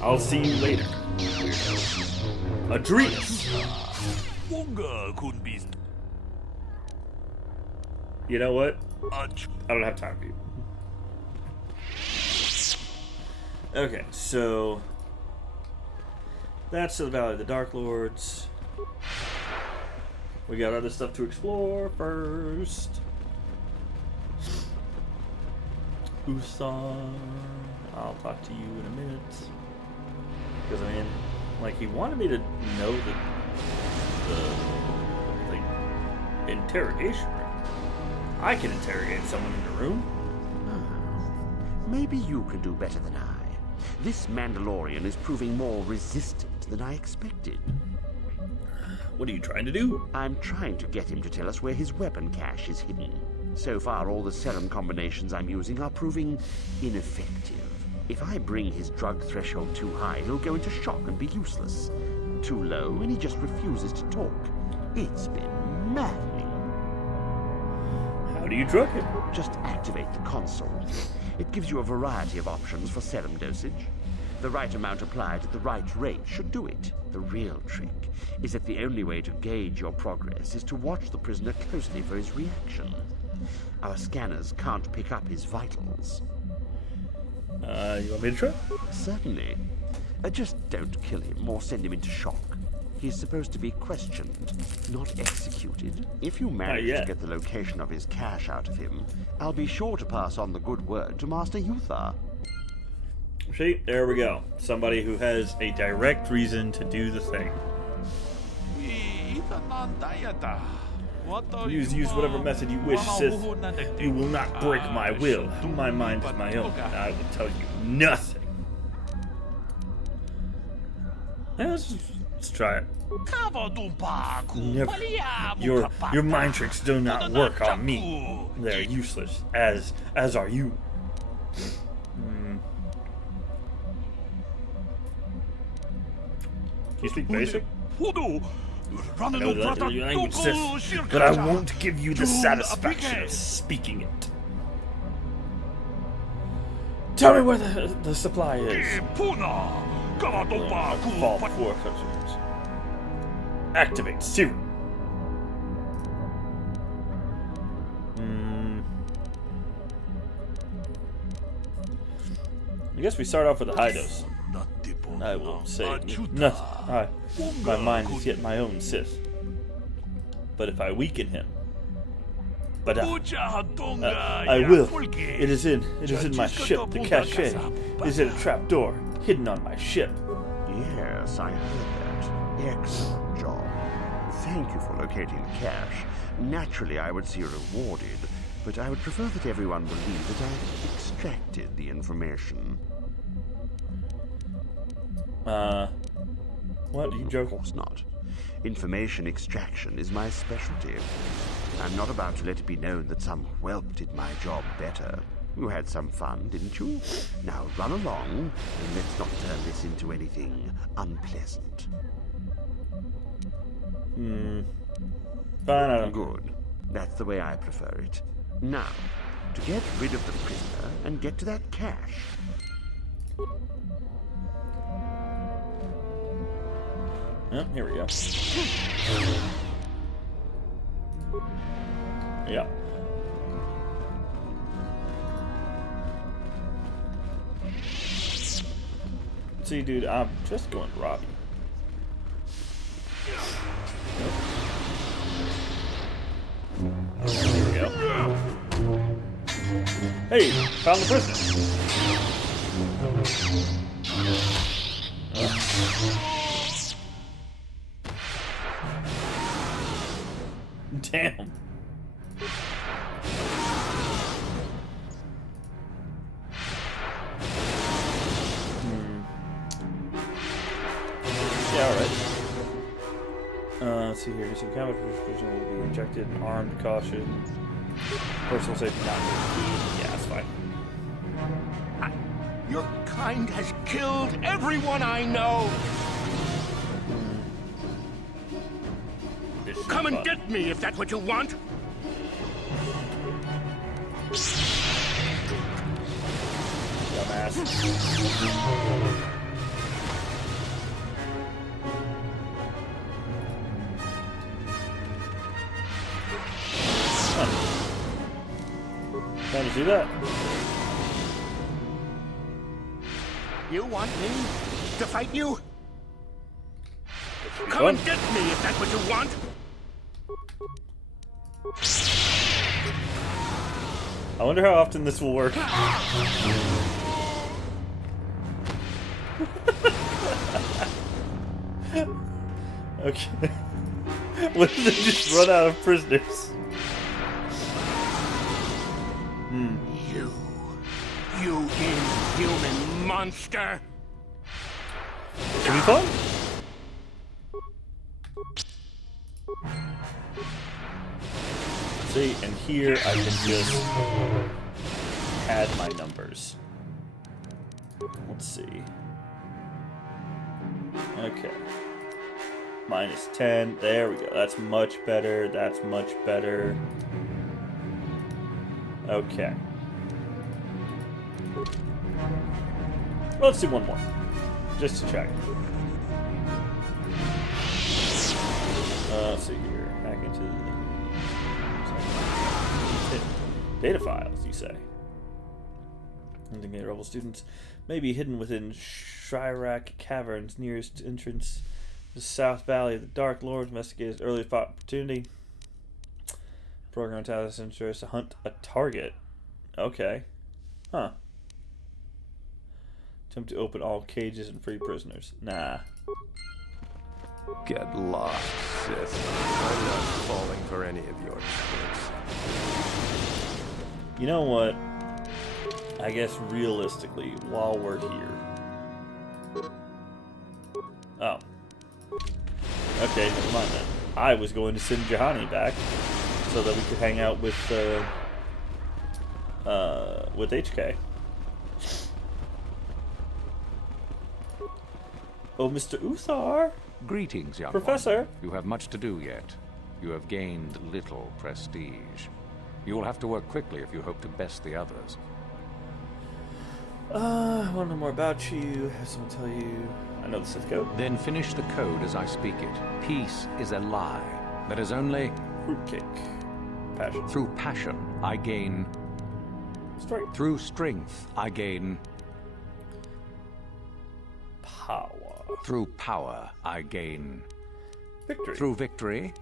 I'll see you later. Adrenus. You know what? I don't have time for you. Okay, so that's the Valley of the Dark Lords. We got other stuff to explore first. Uthar, I'll talk to you in a minute. Because I mean, like, he wanted me to know the interrogation room. I can interrogate someone in the room. Maybe you can do better than I. This Mandalorian is proving more resistant than I expected. What are you trying to do? I'm trying to get him to tell us where his weapon cache is hidden. So far, all the serum combinations I'm using are proving ineffective. If I bring his drug threshold too high, he'll go into shock and be useless. Too low, and he just refuses to talk. It's been maddening. How do you drug him? Just activate the console. It gives you a variety of options for serum dosage. The right amount applied at the right rate should do it. The real trick is that the only way to gauge your progress is to watch the prisoner closely for his reaction. Our scanners can't pick up his vitals. You want me to try? Certainly. Just don't kill him or send him into shock. He's supposed to be questioned, not executed. If you manage to get the location of his cache out of him, I'll be sure to pass on the good word to Master Uthar. See, there we go. Somebody who has a direct reason to do the thing. Use whatever method you wish, Sith. You will not break my will. My mind is my own. I will tell you nothing. Yeah, let's try it. Never. Your mind tricks do not work on me. They're useless, as are you. Can you speak basic? I know that your language, Sith, but I won't give you the satisfaction of speaking it. Tell me where the supply is. Fall before customers. Activate serum. I guess we start off with a high dose. I will say nothing. My mind is yet my own, Sith. But if I weaken him, I will. It is in my ship. The cache is in a trapdoor hidden on my ship. Yes, I heard that. Excellent job. Thank you for locating the cache. Naturally, I would see you rewarded, but I would prefer that everyone believe that I extracted the information. What? Are you joking? Of course not. Information extraction is my specialty. I'm not about to let it be known that some whelp did my job better. You had some fun, didn't you? Now run along, and let's not turn this into anything unpleasant. Fine, Good. That's the way I prefer it. Now, to get rid of the prisoner and get to that cache. Oh, here we go. Yeah. See, dude, I'm just going to rob you. Nope. Here we go. Hey, found the prisoner. Damn. Yeah, alright. Let's see here. Some combat prison will be injected. Armed caution. Personal safety not guaranteed. Yeah, that's fine. Your kind has killed everyone I know. Come and get me if that's what you want. Dumbass. Trying to see that? You want me to fight you? Come and get me if that's what you want. I wonder how often this will work. Okay. What if they just run out of prisoners? You inhuman monster! Should be fun? See, and here I can just add my numbers. Let's see. Okay. -10. There we go. That's much better. That's much better. Okay. Well, let's do one more. Just to check. Let's see here. Hack into the data files, you say. Indicated rebel students may be hidden within Shyrak Caverns, nearest entrance to the South Valley of the Dark Lord. Investigated earliest opportunity. Program task interest to hunt a target. Okay. Huh. Attempt to open all cages and free prisoners. Nah. Get lost, Sith. I'm not falling for any of your tricks. You know what? I guess realistically, while we're here. Oh. Okay, never mind then. I was going to send Jahani back so that we could hang out with HK. Oh, Mr. Uthar. Greetings, young Professor. one. You have much to do yet. You have gained little prestige. You will have to work quickly if you hope to best the others. I want to know more about you. Have someone tell you. I know the Sith code. Then finish the code as I speak it. Peace is a lie. That is only... Fruitcake. Passion. Through passion, I gain... Strength. Through strength, I gain... Power. Through power, I gain... Victory. Through victory...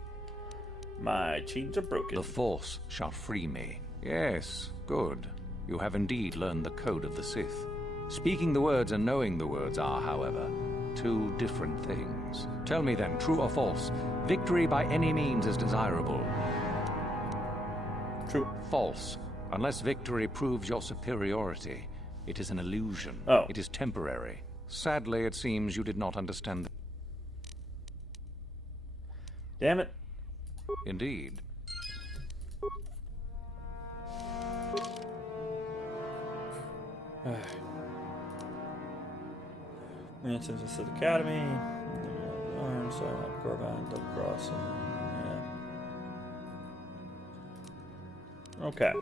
My chains are broken. The Force shall free me. Yes, good. You have indeed learned the code of the Sith. Speaking the words and knowing the words are, however, two different things. Tell me then, true or false, victory by any means is desirable. True. False. Unless victory proves your superiority, it is an illusion. Oh. It is temporary. Sadly, it seems you did not understand. Damn it. Indeed. Ransoms of Sith Academy. Arms, Corbine, Double Cross. Yeah. Okay.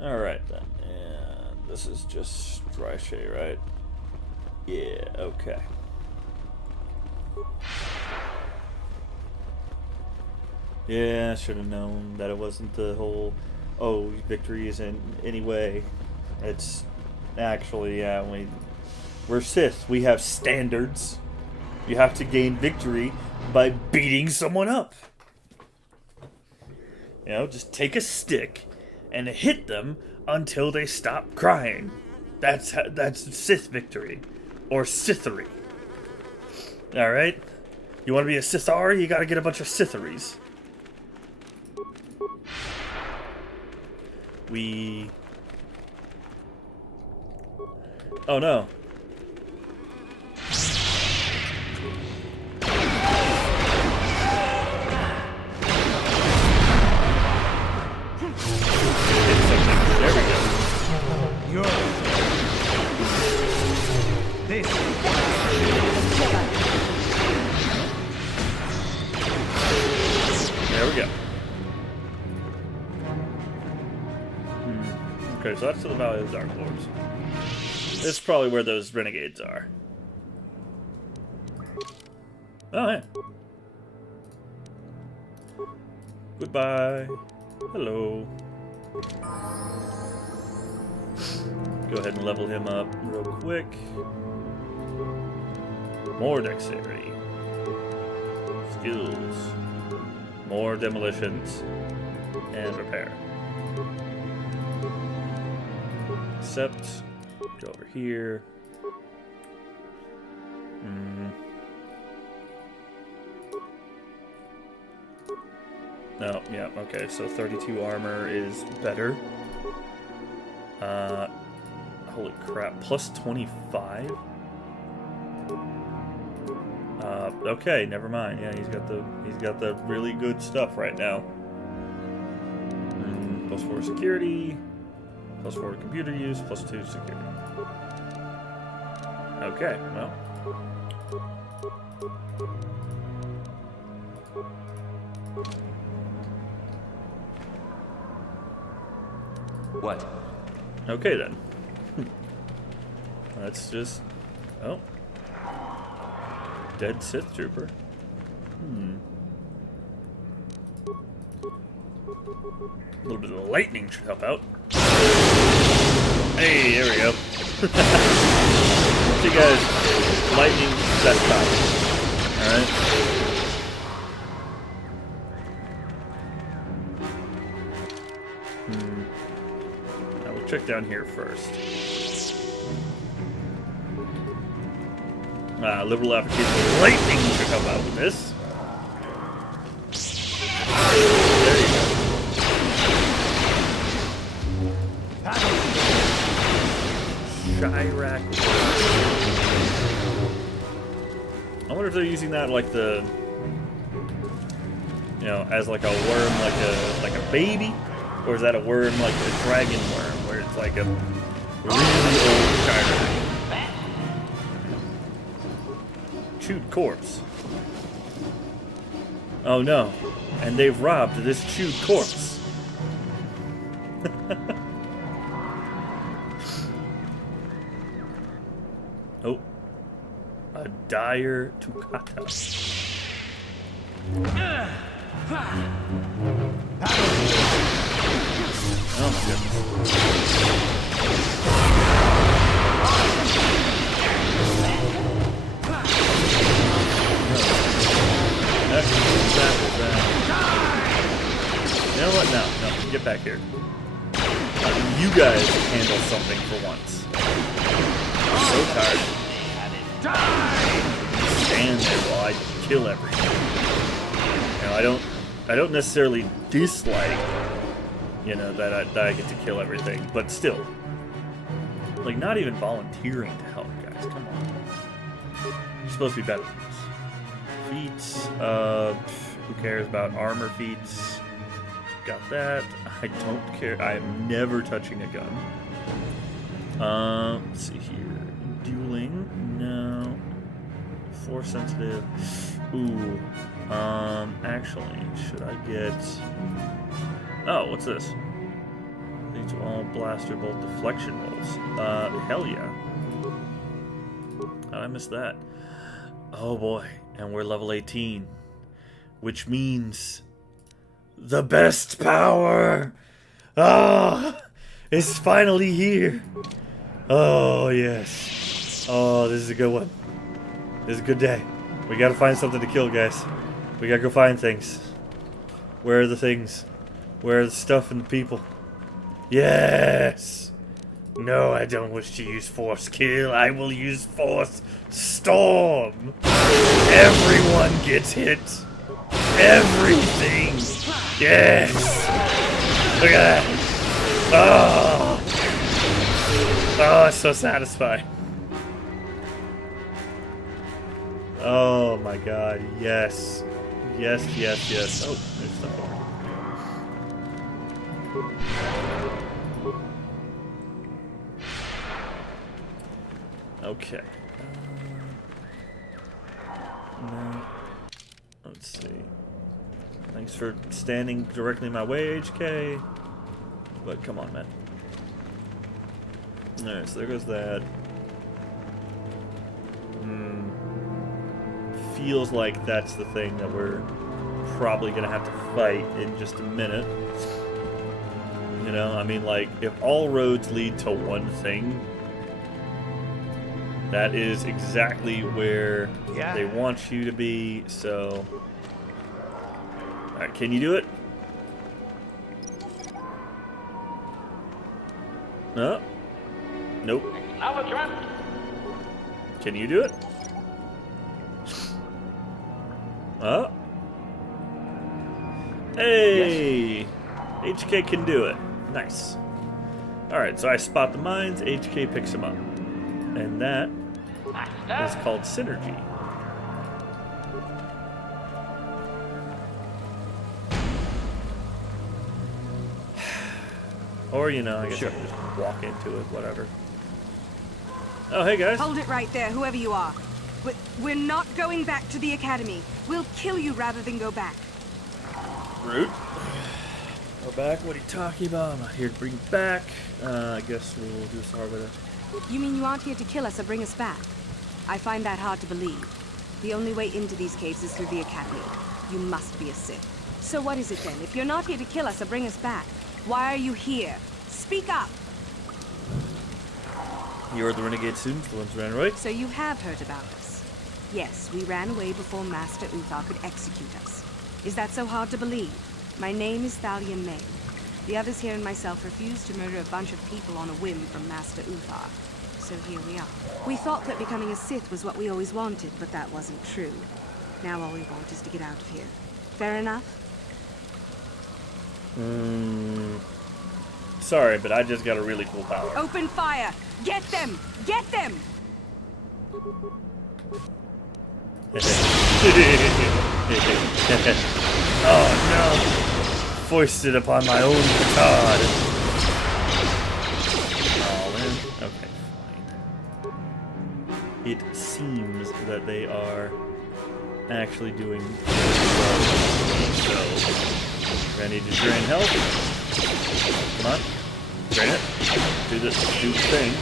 Alright then. And this is just Dryshea, right? Yeah, okay. Yeah, I should have known that it wasn't the whole, oh, victory isn't any way. It's actually, yeah, we're Sith. We have standards. You have to gain victory by beating someone up. You know, just take a stick and hit them until they stop crying. That's Sith victory. Or Sithery. Alright? You want to be a Sithar, you gotta get a bunch of Sitheries. Oh no. There we go. This. There we go. Okay, so that's to the Valley of the Dark Lords. This is probably where those renegades are. Oh, yeah. Goodbye. Hello. Go ahead and level him up real quick. More dexterity. Skills. More demolitions. And repair. Accept. Go over here. No, yeah, okay, so 32 armor is better. Holy crap, plus 25? Okay, never mind. Yeah, he's got the really good stuff right now. Plus 4 security, plus 4 computer use, plus 2 security. Okay, well. What? Okay then. That's just... Oh. Dead Sith Trooper. A little bit of lightning should help out. Hey, there we go. See guys, lightning, that's power. Alright. Now we'll check down here first. Liberal application of lightning should help out with this. There you go. Chirac. I wonder if they're using that like the, you know, as like a worm, like a baby, or is that a worm like a dragon worm, where it's like a really old Chirac? Chewed corpse. Oh no! And they've robbed this chewed corpse. Oh. A dire Tukata. Oh my goodness. You know what? No, get back here. You guys handle something for once. I'm so tired. Stand there while I kill everything. You know, I don't necessarily dislike, you know, that I get to kill everything, but still, like, not even volunteering to help, guys. Come on. You're supposed to be better than this. Feats. Who cares about armor feats? Got that. I don't care. I am never touching a gun. Let's see here. Dueling. No. Force sensitive. Ooh. Actually, should I get... Oh, what's this? Lead to all blaster bolt deflection rolls. Hell yeah. How'd I miss that? Oh boy. And we're level 18. Which means... the best power! Ah! It's finally here! Oh, yes. Oh, this is a good one. This is a good day. We gotta find something to kill, guys. We gotta go find things. Where are the things? Where are the stuff and the people? Yes! No, I don't wish to use Force Kill. I will use Force Storm! Everyone gets hit! Everything! Yes! Look at that! Oh! Oh, it's so satisfying. Oh my god, yes. Yes, yes, yes. Oh, there's stuff over here. Okay. No. Let's see. Thanks for standing directly in my way, HK. But come on, man. Alright, so there goes that. Feels like that's the thing that we're probably gonna have to fight in just a minute. You know, I mean, like, if all roads lead to one thing, that is exactly where they want you to be, so... Alright, can you do it? No? Nope. Can you do it? Oh. Hey! Yes. HK can do it. Nice. Alright, so I spot the mines, HK picks them up. And that is called synergy. Or, you know, I guess I can just walk into it, whatever. Oh, hey guys. Hold it right there, whoever you are. We're not going back to the academy. We'll kill you rather than go back. Rude. We're back. What are you talking about? I'm not here to bring you back. I guess we'll do this hard with it. You mean you aren't here to kill us or bring us back? I find that hard to believe. The only way into these caves is through the Academy. You must be a Sith. So what is it then? If you're not here to kill us or bring us back, why are you here? Speak up! You're the renegade students, the ones who ran away? So you have heard about us. Yes, we ran away before Master Uthar could execute us. Is that so hard to believe? My name is Thalia May. The others here and myself refused to murder a bunch of people on a whim from Master Uthar. So here we are. We thought that becoming a Sith was what we always wanted, but that wasn't true. Now all we want is to get out of here. Fair enough? Sorry, but I just got a really cool power. Open fire! Get them! Get them! Oh no! Foisted upon my own petard. All in. Okay, fine. It seems that they are actually doing well. So, we're gonna need to drain health. Come on. Drain it. Do the thing.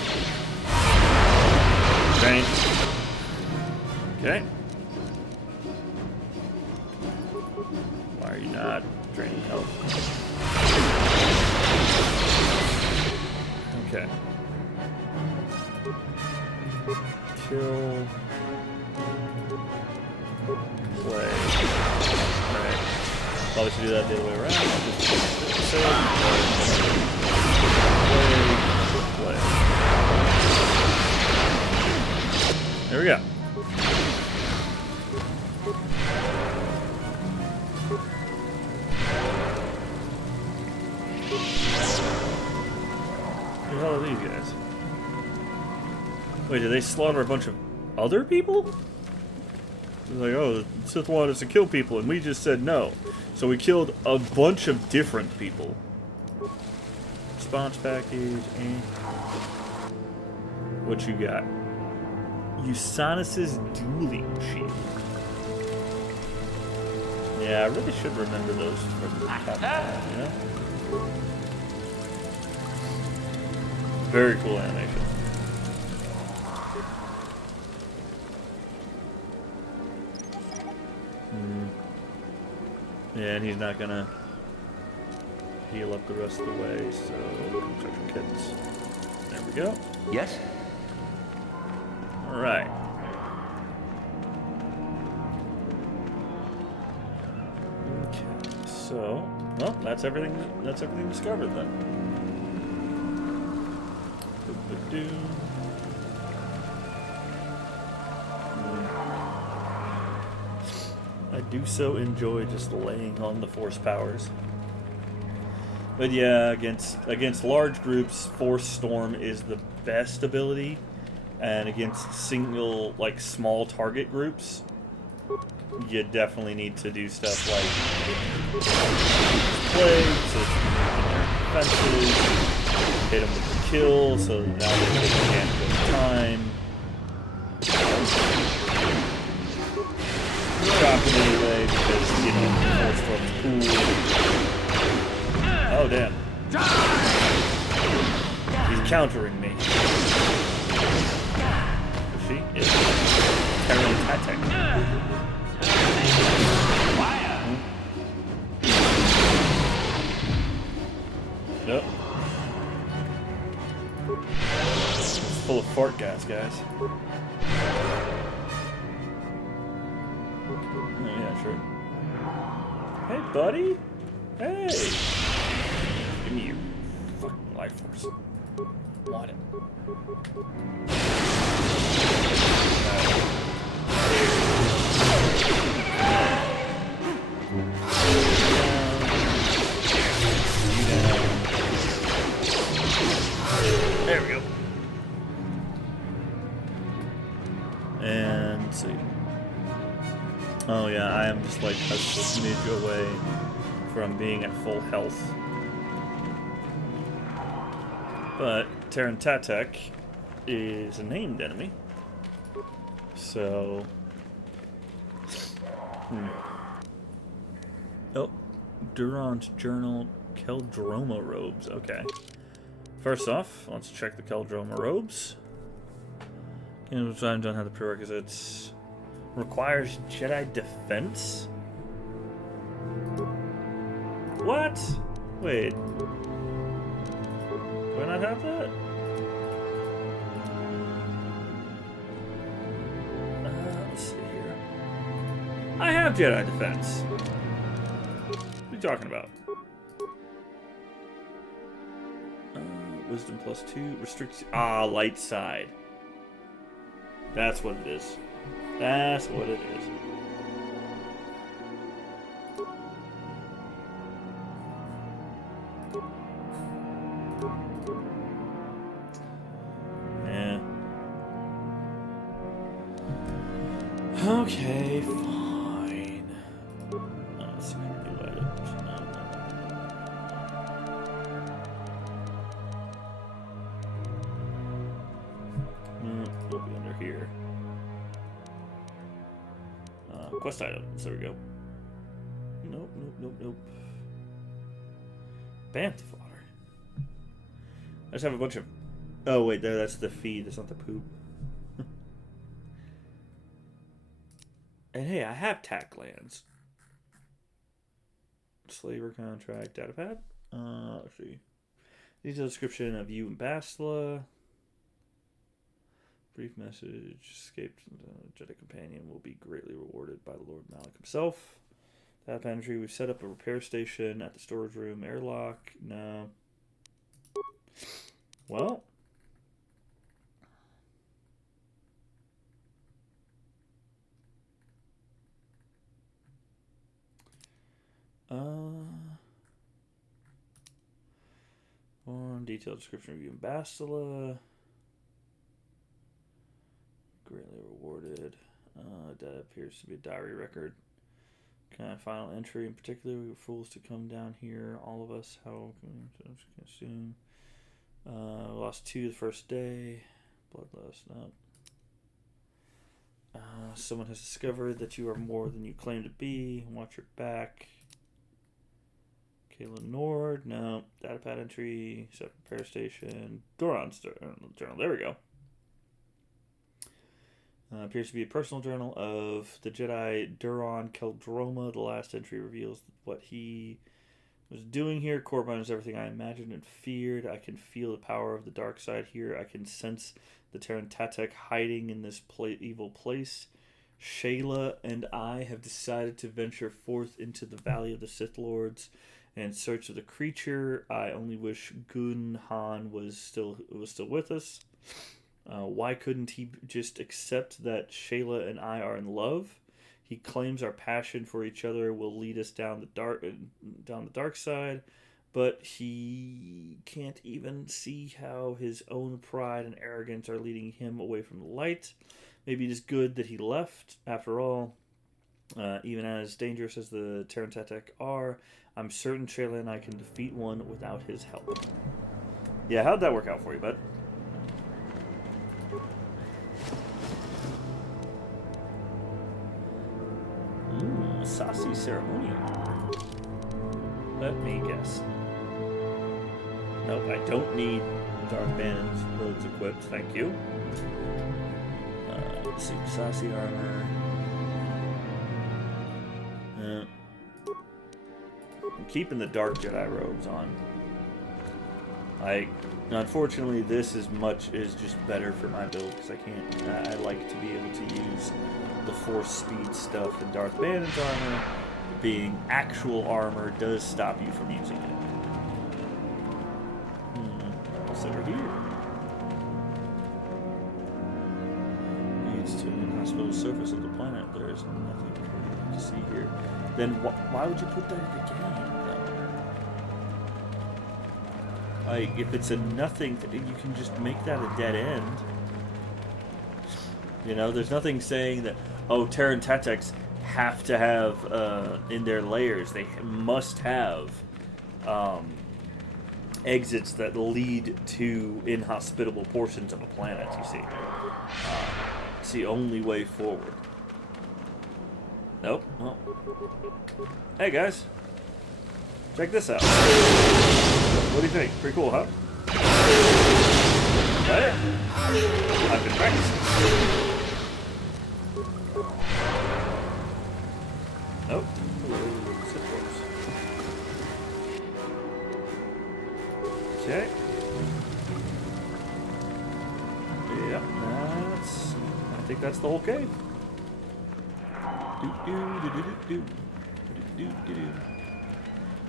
Drain. Okay. Why are you not draining health? Okay. Kill. Play. Alright. Probably should do that the other way around. Play. There we go. Who the hell are these guys? Wait, did they slaughter a bunch of other people? It's like, oh, the Sith wanted us to kill people, and we just said no. So we killed a bunch of different people. Response package, and what you got? Usanus's dueling shield. Yeah, I really should remember those from the top down, you know? Very cool animation. Yeah, and he's not gonna heal up the rest of the way, so check your kits. There we go. Yes? Alright. Okay, so well, that's everything discovered then. I do so enjoy just laying on the force powers. But yeah, against large groups, Force Storm is the best ability, and against single, like, small target groups, you definitely need to do stuff like plague, so you can defenses, hit them with the kill, so now they can't go time. Chop him anyway, because, you know, Force Storm's cool. Oh, damn. He's countering me. She is Terran Tactic. Nope. It's full of fart gas, guys. Oh, yeah, sure. Hey, buddy. Hey. Give me your fucking life force. Want it. There we go. And let's see. Oh yeah, I am just like a smidge away from being at full health. But Terran Tatek is a named enemy. So... Oh, Durant's journal Keldroma robes. Okay. First off, let's check the Keldroma robes. And I don't have the prerequisites. Requires Jedi defense? What? Wait. Do I not have that? Let's see here. I have Jedi defense. What are you talking about? Wisdom +2 restricts. Ah, light side. That's what it is. That's what it is. Yeah. Okay, fine. Let's see if we can do it. It'll be under here. Quest items. There we go. Nope, nope, nope, nope. Bantha fodder. I just have a bunch of. Oh wait, there. That's the feed. That's not the poop. And hey, I have tack glands. Slaver contract datapad. Let's see. Detailed description of you and Bastila. Brief message. Escaped Jedi companion will be greatly rewarded by the Lord Malik himself. That entry. We've set up a repair station at the storage room. Airlock. No. Well. On detailed description of you and Bastila. Greatly rewarded. That appears to be a diary record. Kind of final entry in particular. We were fools to come down here. All of us. How can we assume? Lost 2 the first day. Bloodlust. No. Someone has discovered that you are more than you claim to be. Watch your back. Kayla Nord. No. Datapad entry. Set repair station. Doran's journal. There we go. Appears to be a personal journal of the Jedi Duran Keldroma. The last entry reveals what he was doing here. Corbin is everything I imagined and feared. I can feel the power of the dark side here. I can sense the Terran Tatek hiding in this evil place. Shayla and I have decided to venture forth into the Valley of the Sith Lords in search of the creature. I only wish Gun Han was still with us. Why couldn't he just accept that Shayla and I are in love? He claims our passion for each other will lead us down the dark side, but he can't even see how his own pride and arrogance are leading him away from the light. Maybe it is good that he left. After all, even as dangerous as the Terran Tatek are, I'm certain Shayla and I can defeat one without his help. Yeah, how'd that work out for you, bud? Saucy ceremonial. Let me guess. Nope, I don't need Darth Banon's robes equipped, thank you. Let's see, saucy armor. I'm keeping the dark Jedi robes on. Unfortunately, this is just better for my build because I like to be able to use the Force speed stuff, and Darth Banon's armor, being actual armor, does stop you from using it. What's over here? Leads to an inhospitable surface of the planet. There is nothing to see here. Then why would you put that in the game, though? Like, if it's a nothing, you can just make that a dead end. You know, there's nothing saying that, oh, Terran Tateks have to have, in their layers, they must have exits that lead to inhospitable portions of a planet, you see. It's the only way forward. Nope. Well. Hey, guys. Check this out. What do you think? Pretty cool, huh? Got it? I've been practicing. Nope. Okay. Yep, I think that's the whole cave.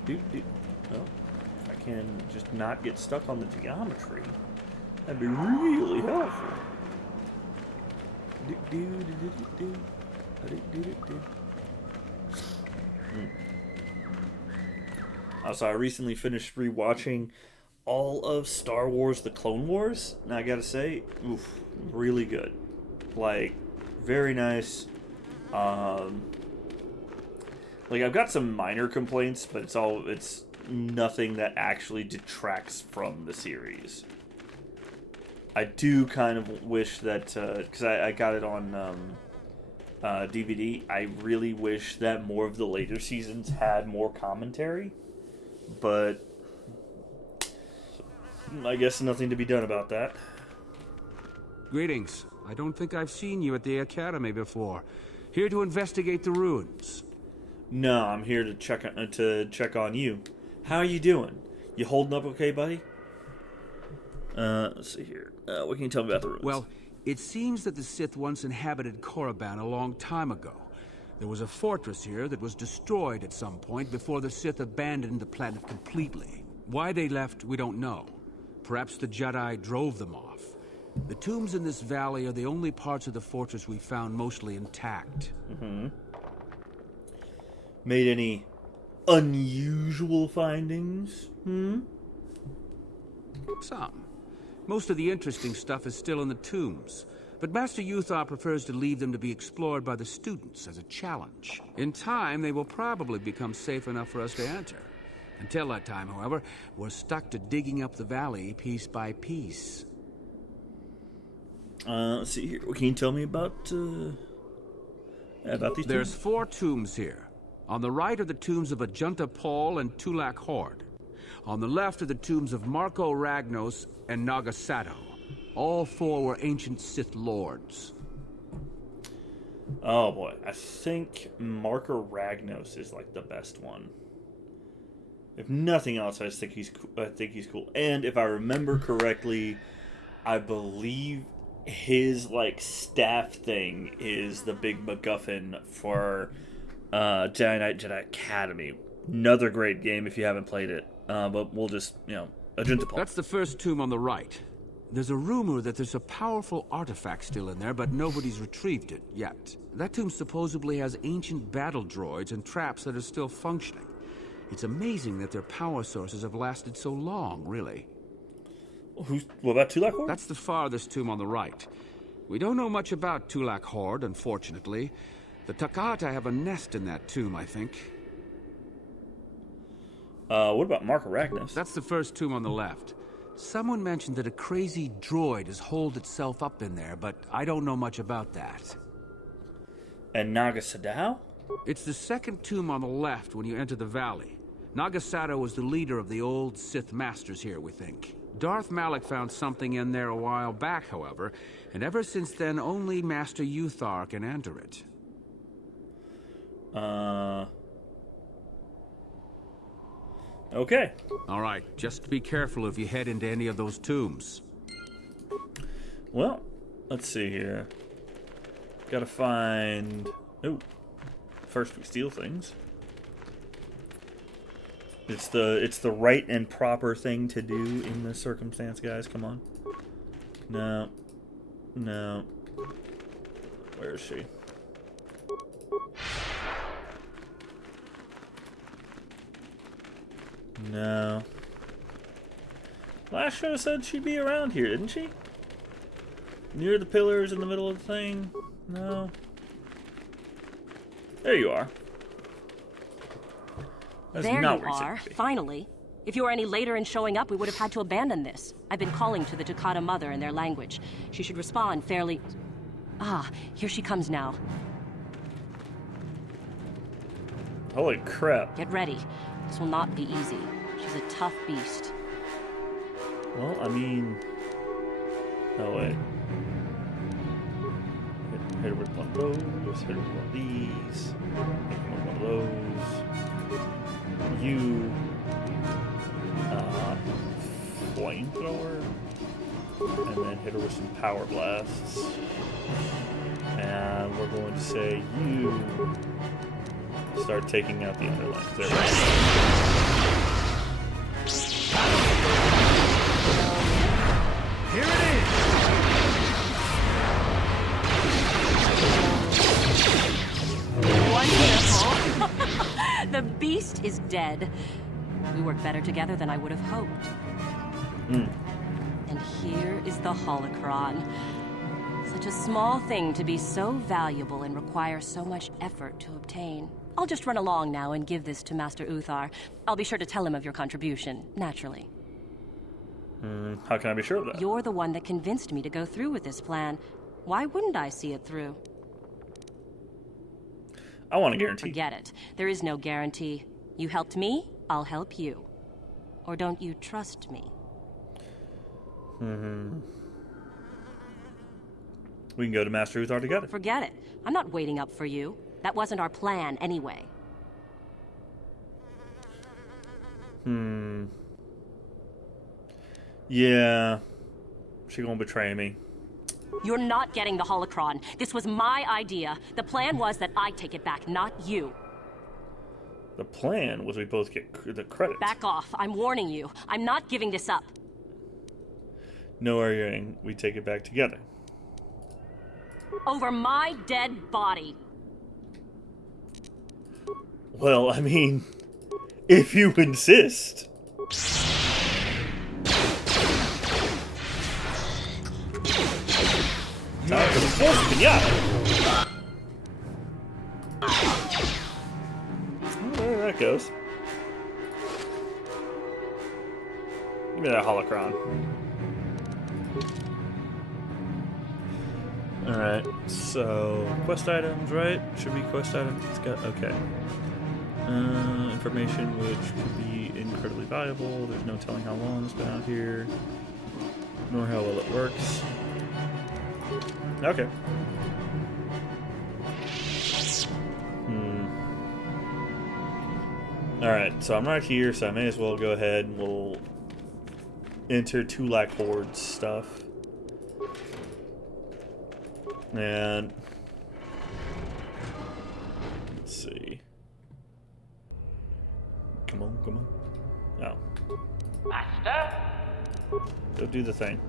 Well, if I can just not get stuck on the geometry, that'd be really helpful. Also, I recently finished rewatching all of Star Wars The Clone Wars, and I gotta say, oof, really good. Like, very nice. Like, I've got some minor complaints, but it's nothing that actually detracts from the series. I do kind of wish that, because I got it on DVD, I really wish that more of the later seasons had more commentary, but I guess nothing to be done about that. Greetings. I don't think I've seen you at the Academy before. Here to investigate the ruins. No, I'm here to check on you. How are you doing? You holding up okay, buddy? Let's see here. What can you tell me about the ruins? Well, it seems that the Sith once inhabited Korriban a long time ago. There was a fortress here that was destroyed at some point before the Sith abandoned the planet completely. Why they left, we don't know. Perhaps the Jedi drove them off. The tombs in this valley are the only parts of the fortress we found mostly intact. Mm-hmm. Made any unusual findings? Some. Most of the interesting stuff is still in the tombs. But Master Uthar prefers to leave them to be explored by the students as a challenge. In time, they will probably become safe enough for us to enter. Until that time, however, we're stuck to digging up the valley piece by piece. Let's see here. What can you tell me about these There's tombs? 4 tombs here. On the right are the tombs of Ajunta Paul and Tulak Hord. On the left are the tombs of Marco Ragnos and Nagasato. All 4 were ancient Sith lords. Oh boy, I think Marco Ragnos is like the best one. If nothing else, I think he's cool. And if I remember correctly, I believe his like staff thing is the big MacGuffin for Jedi Knight Jedi Academy. Another great game if you haven't played it. But we'll just, Ajunta Paul. That's the first tomb on the right. There's a rumor that there's a powerful artifact still in there, but nobody's retrieved it yet. That tomb supposedly has ancient battle droids and traps that are still functioning. It's amazing that their power sources have lasted so long, really. What about Tulak Hord? That's the farthest tomb on the right. We don't know much about Tulak Hord, unfortunately. The Takata have a nest in that tomb, I think. What about Marco Ragnos? That's the first tomb on the left. Someone mentioned that a crazy droid has holed itself up in there, but I don't know much about that. And Nagasato? It's the second tomb on the left when you enter the valley. Nagasato was the leader of the old Sith Masters here, we think. Darth Malak found something in there a while back, however, and ever since then only Master Uthar can enter it. Okay. All right, just be careful if you head into any of those tombs. Well, let's see here. Gotta find... Oh. First we steal things. It's the right and proper thing to do in this circumstance, guys. Come on. No. No. Where is she? No. Last show said she'd be around here, didn't she? Near the pillars in the middle of the thing? No. There you are. That's there not you where you said are, to be. finally. If you were any later in showing up, we would have had to abandon this. I've been calling to the Takata mother in their language. She should respond fairly... Ah, here she comes now. Holy crap. Get ready. This will not be easy. She's a tough beast. Well, I mean... Oh, wait. Hit her with one of those. Hit her with one of these. Hit her with one of those. You... flamethrower. And then hit her with some power blasts. And we're going to say you... start taking out the underlings. There we go. Here it is! Wonderful! The beast is dead. We work better together than I would have hoped. And here is the holocron. Such a small thing to be so valuable and require so much effort to obtain. I'll just run along now and give this to Master Uthar. I'll be sure to tell him of your contribution, naturally. How can I be sure of that? You're the one that convinced me to go through with this plan. Why wouldn't I see it through? I want a guarantee. Forget it. There is no guarantee. You helped me, I'll help you. Or don't you trust me? We can go to Master Uthar together. Forget it. I'm not waiting up for you. That wasn't our plan anyway. Yeah. She gonna betray me. You're not getting the holocron. This was my idea. The plan was that I take it back, not you. The plan was we both get the credit. Back off. I'm warning you. I'm not giving this up. No arguing. We take it back together. Over my dead body. Well, I mean, if you insist. Time for the force pinata. Well, there that goes. Give me that holocron. Alright, so quest items, right? Should be quest items. It's got okay. Information which could be incredibly valuable. There's no telling how long it's been out here, nor how well it works. Okay. Alright, so I'm right here, so I may as well go ahead and we'll enter Tulak Horde's stuff. And let's see. Come on, come on. Oh. Master? Go do the thing.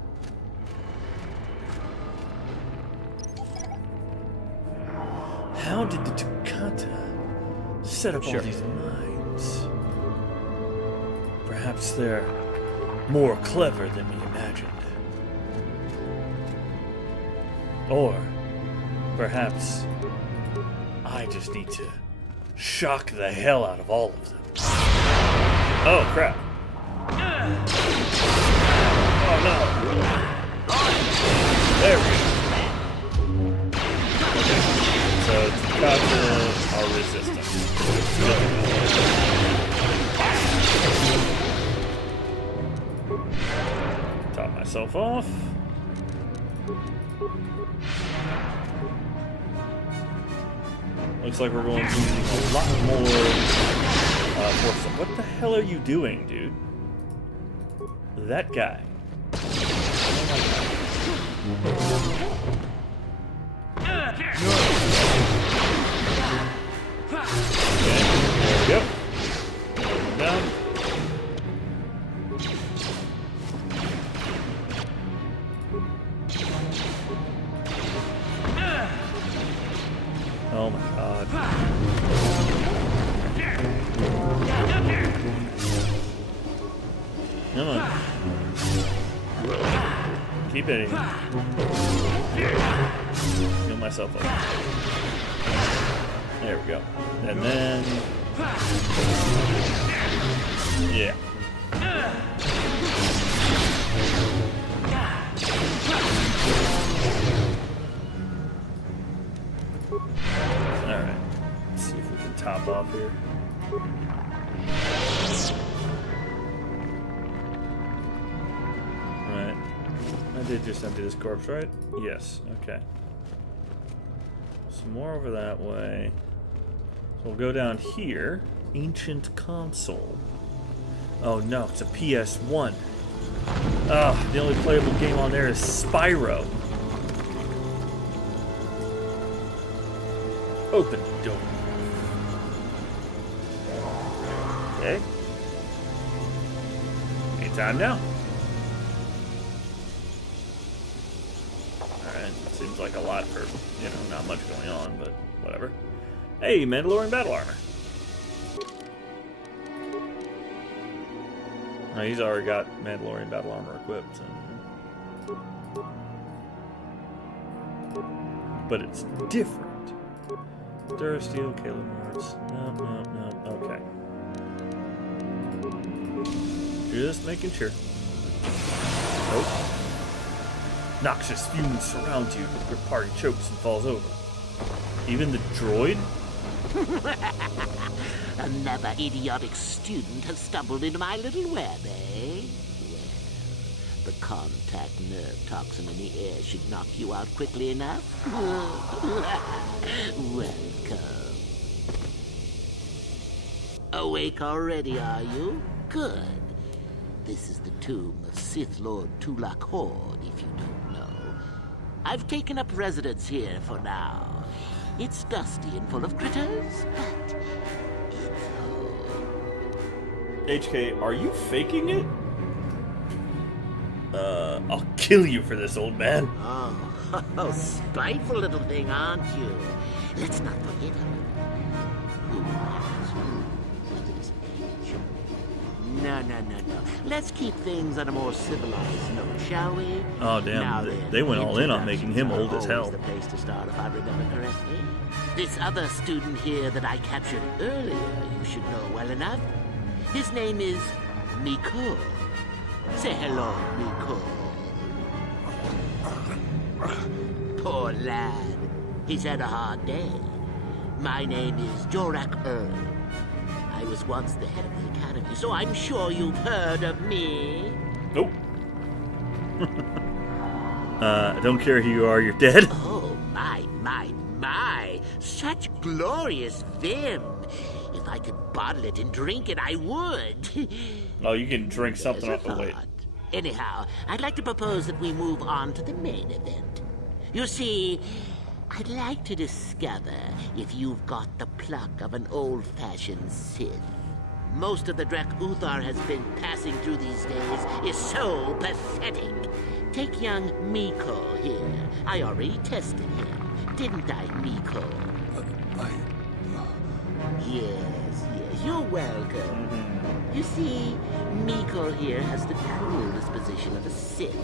How did the Tukata set up all these mines? Perhaps they're more clever than we imagined. Or perhaps I just need to shock the hell out of all of them. Oh, crap. Oh, no. There we go. Okay. So, Tukata are resistant. Top myself off. Looks like we're going to be using a lot more force. What the hell are you doing, dude? That guy. Yep. Down. Oh my god. Come on. Keep hitting. Heal myself up. There we go. And then... yeah. Alright. Let's see if we can top off up here. Right. I did just empty this corpse, right? Yes. Okay. Some more over that way. So we'll go down here. Ancient console. Oh no, it's a PS1. Ah, the only playable game on there is Spyro. Open door. Okay. Anytime now. Alright, seems like a lot for, you know, not much going on, but whatever. Hey, Mandalorian battle armor. Oh, he's already got Mandalorian battle armor equipped. But it's different. Durasteel, Caleb Morris. No. Okay. Just making sure. Nope. Noxious fumes surround you. Your party chokes and falls over. Even the droid? Another idiotic student has stumbled into my little web, eh? Well, the contact nerve toxin in the air should knock you out quickly enough. Welcome. Awake already, are you? Good. This is the tomb of Sith Lord Tulak Horde, if you don't know. I've taken up residence here for now. It's dusty and full of critters, but it's home. HK, are you faking it? I'll kill you for this, old man. Oh, spiteful little thing, aren't you? Let's not forget who has ruled this age. No. Let's keep things on a more civilized note, shall we? Oh, damn. Now they went all in on making him old as hell. The place to start, if I remember correctly. This other student here that I captured earlier, you should know well enough. His name is Miko. Say hello, Miko. Poor lad. He's had a hard day. My name is Jorak Earl. I was once the head of the academy, so I'm sure you've heard of me. Nope. I don't care who you are, you're dead. Oh, my. Such glorious vim. If I could bottle it and drink it, I would. Oh, you can drink something off the way. Anyhow, I'd like to propose that we move on to the main event. You see, I'd like to discover if you've got the pluck of an old-fashioned Sith. Most of the Drek Uthar has been passing through these days is so pathetic. Take young Miko here. I already tested him, didn't I, Miko? Yes, you're welcome. You see, Miko here has the cool disposition of a Sith,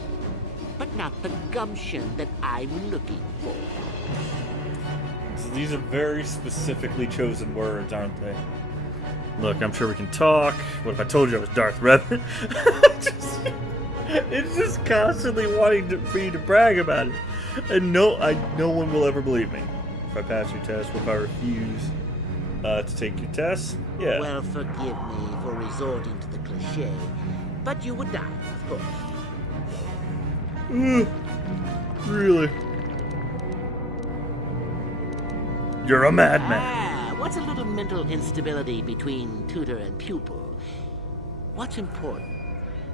but not the gumption that I'm looking for. So these are very specifically chosen words, aren't they? Look, I'm sure we can talk. What if I told you I was Darth Revan? It's just constantly wanting for you to brag about it. And no one will ever believe me. If I pass your test, if I refuse to take your test, yeah. Well, forgive me for resorting to the cliché, but you would die, of course. Really? You're a madman. What's a little mental instability between tutor and pupil? What's important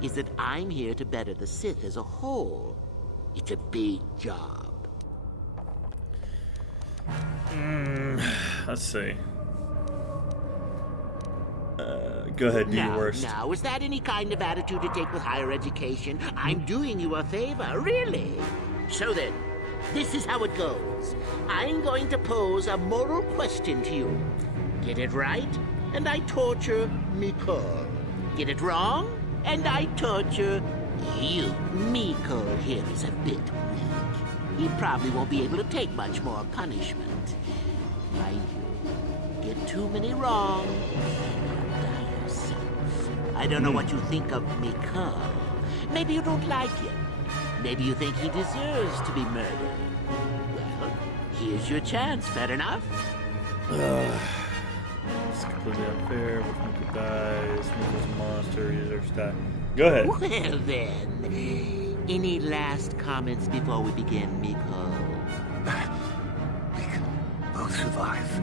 is that I'm here to better the Sith as a whole. It's a big job. Let's see. Go ahead, do your worst. Now, is that any kind of attitude to take with higher education? I'm doing you a favor, really. So then, this is how it goes. I'm going to pose a moral question to you. Get it right, and I torture Miko. Get it wrong, and I torture you. Miko here is a bit weak. He probably won't be able to take much more punishment. Mind you, get too many wrong, and you'll die yourself. I don't know what you think of Miko. Maybe you don't like him. Maybe you think he deserves to be murdered. Well, here's your chance, fair enough? It's completely unfair. If Miko dies, Miko's a monster. He deserves to die. Go ahead. Well then, any last comments before we begin, Miko? We can both survive.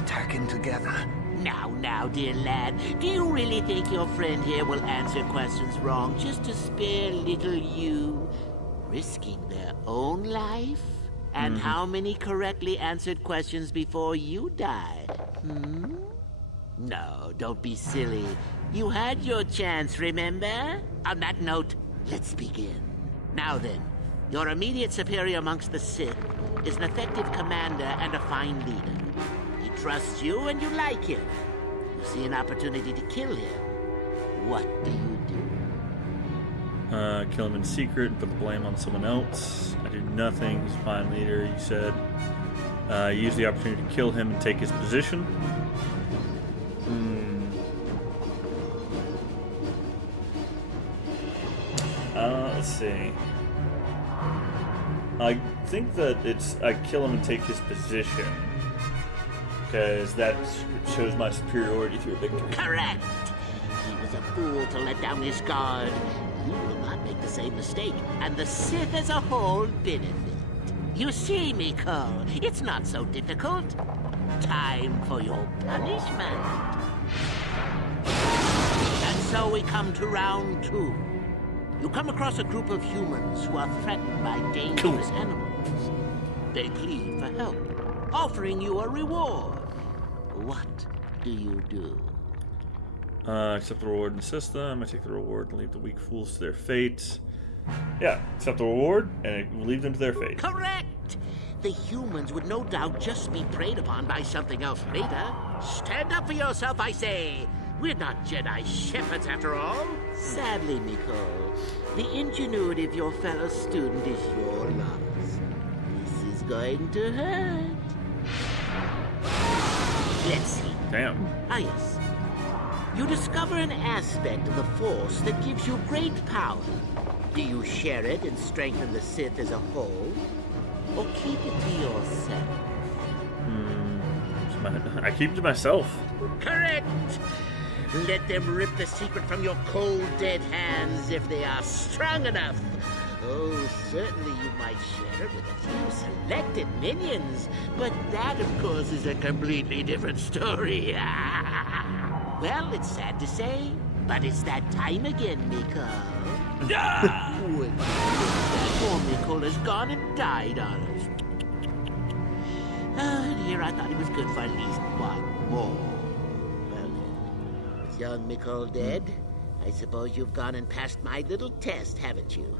Attacking together. Now, dear lad, do you really think your friend here will answer questions wrong just to spare little you, risking their own life? And how many correctly answered questions before you die? No, don't be silly. You had your chance, remember? On that note, let's begin. Now then, your immediate superior amongst the Sith is an effective commander and a fine leader. He trusts you and you like him. You see an opportunity to kill him. What do you do? Kill him in secret and put the blame on someone else. I do nothing. He's a fine leader, you said. Use the opportunity to kill him and take his position. Let's see. I think that I kill him and take his position. Because that shows my superiority through a victory. Correct! He was a fool to let down his guard. You will not make the same mistake, and the Sith as a whole benefit. You see, Miko, it's not so difficult. Time for your punishment. And so we come to round 2. You come across a group of humans who are threatened by dangerous animals. They plead for help, offering you a reward. What do you do? Accept the reward and assist them. I take the reward and leave the weak fools to their fate. Yeah, accept the reward and leave them to their fate. Correct! The humans would no doubt just be preyed upon by something else later. Stand up for yourself, I say! We're not Jedi shepherds after all. Sadly, Miko, the ingenuity of your fellow student is your loss. This is going to hurt. Let's see. Damn. Ah, yes. You discover an aspect of the Force that gives you great power. Do you share it and strengthen the Sith as a whole? Or keep it to yourself? I keep it to myself. Correct! Let them rip the secret from your cold, dead hands if they are strong enough. Oh, certainly you might share it with a few selected minions, but that, of course, is a completely different story. Well, it's sad to say, but it's that time again, Miko. When that poor Miko has gone and died on us. And here I thought he was good for at least one more. Well then, with young Miko dead, I suppose you've gone and passed my little test, haven't you?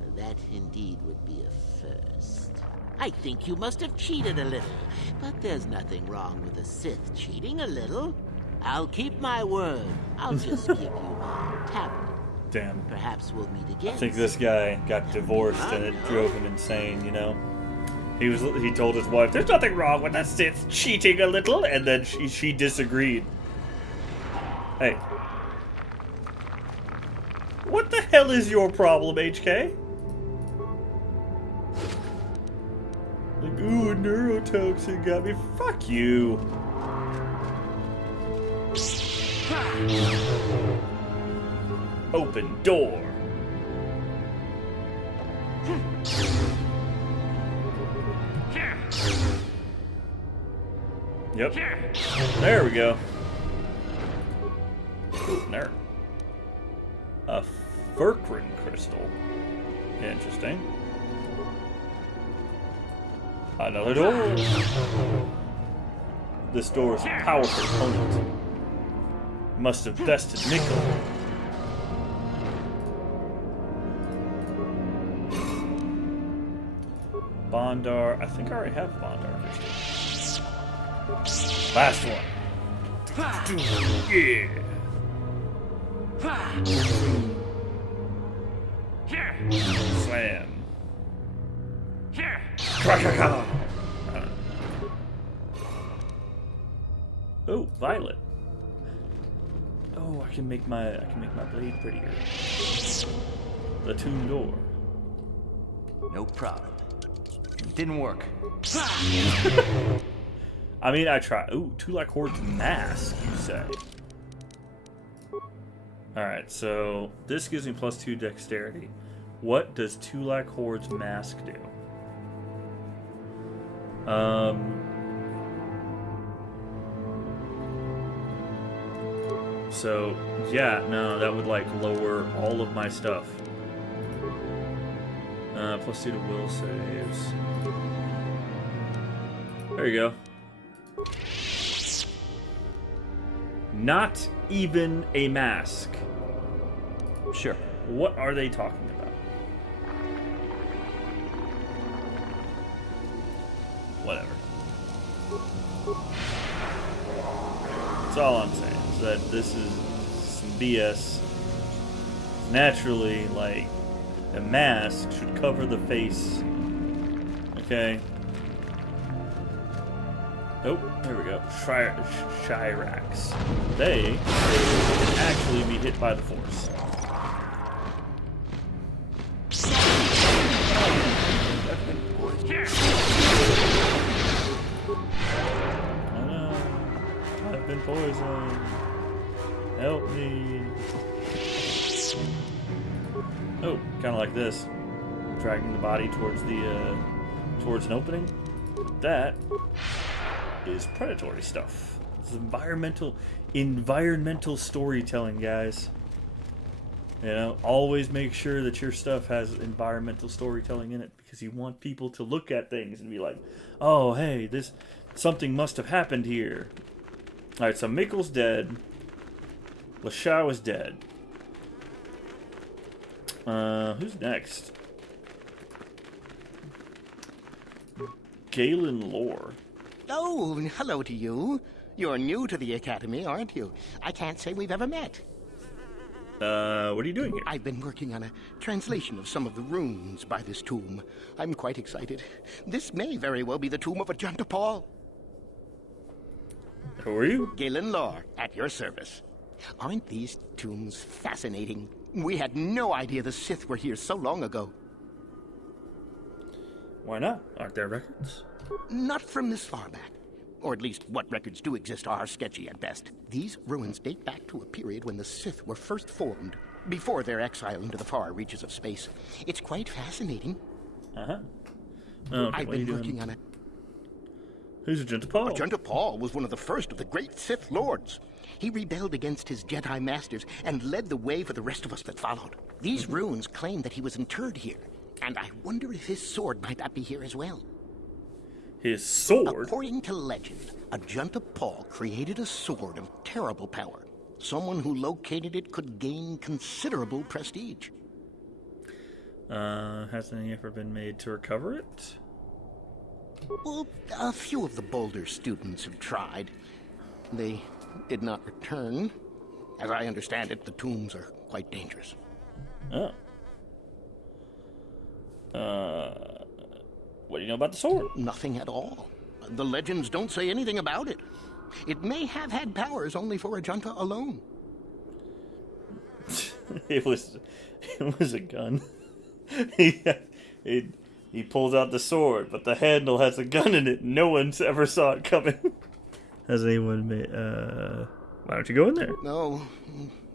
Well, that indeed would be a first. I think you must have cheated a little, but there's nothing wrong with a Sith cheating a little. I'll keep my word. I'll just give you my tablet. Damn. Perhaps we'll meet again. I think this guy got divorced and it drove him insane, you know? He told his wife, there's nothing wrong with the Sith cheating a little, and then she disagreed. Hey. What the hell is your problem, HK? Like, ooh, a neurotoxin got me. Fuck you. Open door. Yep. There we go. Ooh, there. A Furkrin crystal. Interesting. Another door. This door is a powerful opponent. Must have bested Miko. Bondar. I think I already have Bondar crystal. Last one. Yeah. Slam. Krakaka. Oh, violet. Oh, I can make my blade prettier. The tomb door. No problem. Didn't work. I mean, I try. Ooh, Tulak Horde's mask, you say? Alright, so this gives me +2 dexterity. What does Tulak Horde's mask do? So, yeah, no, that would, like, lower all of my stuff. +2 to will saves. There you go. Not even a mask. Sure. What are they talking about? Whatever. That's all I'm saying, is that this is some BS. Naturally, like, a mask should cover the face. Okay? Oh, there we go. Shirax. They can actually be hit by the Force. Oh no. I've been poisoned. Help me. Oh, kind of like this. Dragging the body towards the, towards an opening. That is predatory stuff. It's environmental storytelling, guys. You know, always make sure that your stuff has environmental storytelling in it, because you want people to look at things and be like, oh, hey, something must have happened here. Alright, so Mikkel's dead. Lashao is dead. Who's next? Galen Lore. Oh, hello to you. You're new to the Academy, aren't you? I can't say we've ever met. What are you doing here? I've been working on a translation of some of the runes by this tomb. I'm quite excited. This may very well be the tomb of Ajanta Paul. Who are you? Galen Lore, at your service. Aren't these tombs fascinating? We had no idea the Sith were here so long ago. Why not? Aren't there records? Not from this far back. Or at least what records do exist are sketchy at best. These ruins date back to a period when the Sith were first formed, before their exile into the far reaches of space. It's quite fascinating. Uh-huh. Oh, okay, I've been working on it. Who's Ajanta Paul? Ajanta Paul was one of the first of the great Sith Lords. He rebelled against his Jedi masters and led the way for the rest of us that followed. These runes claim that he was interred here, and I wonder if his sword might not be here as well. His sword? According to legend, Ajanta Paul created a sword of terrible power. Someone who located it could gain considerable prestige. Has any effort been made to recover it? Well, a few of the Boulder students have tried. They did not return. As I understand it, the tombs are quite dangerous. Oh. What do you know about the sword? Nothing at all. The legends don't say anything about it. It may have had powers only for Ajanta alone. It was a gun. He pulls out the sword, but the handle has a gun in it. No one's ever saw it coming. Has anyone made... Why don't you go in there? No,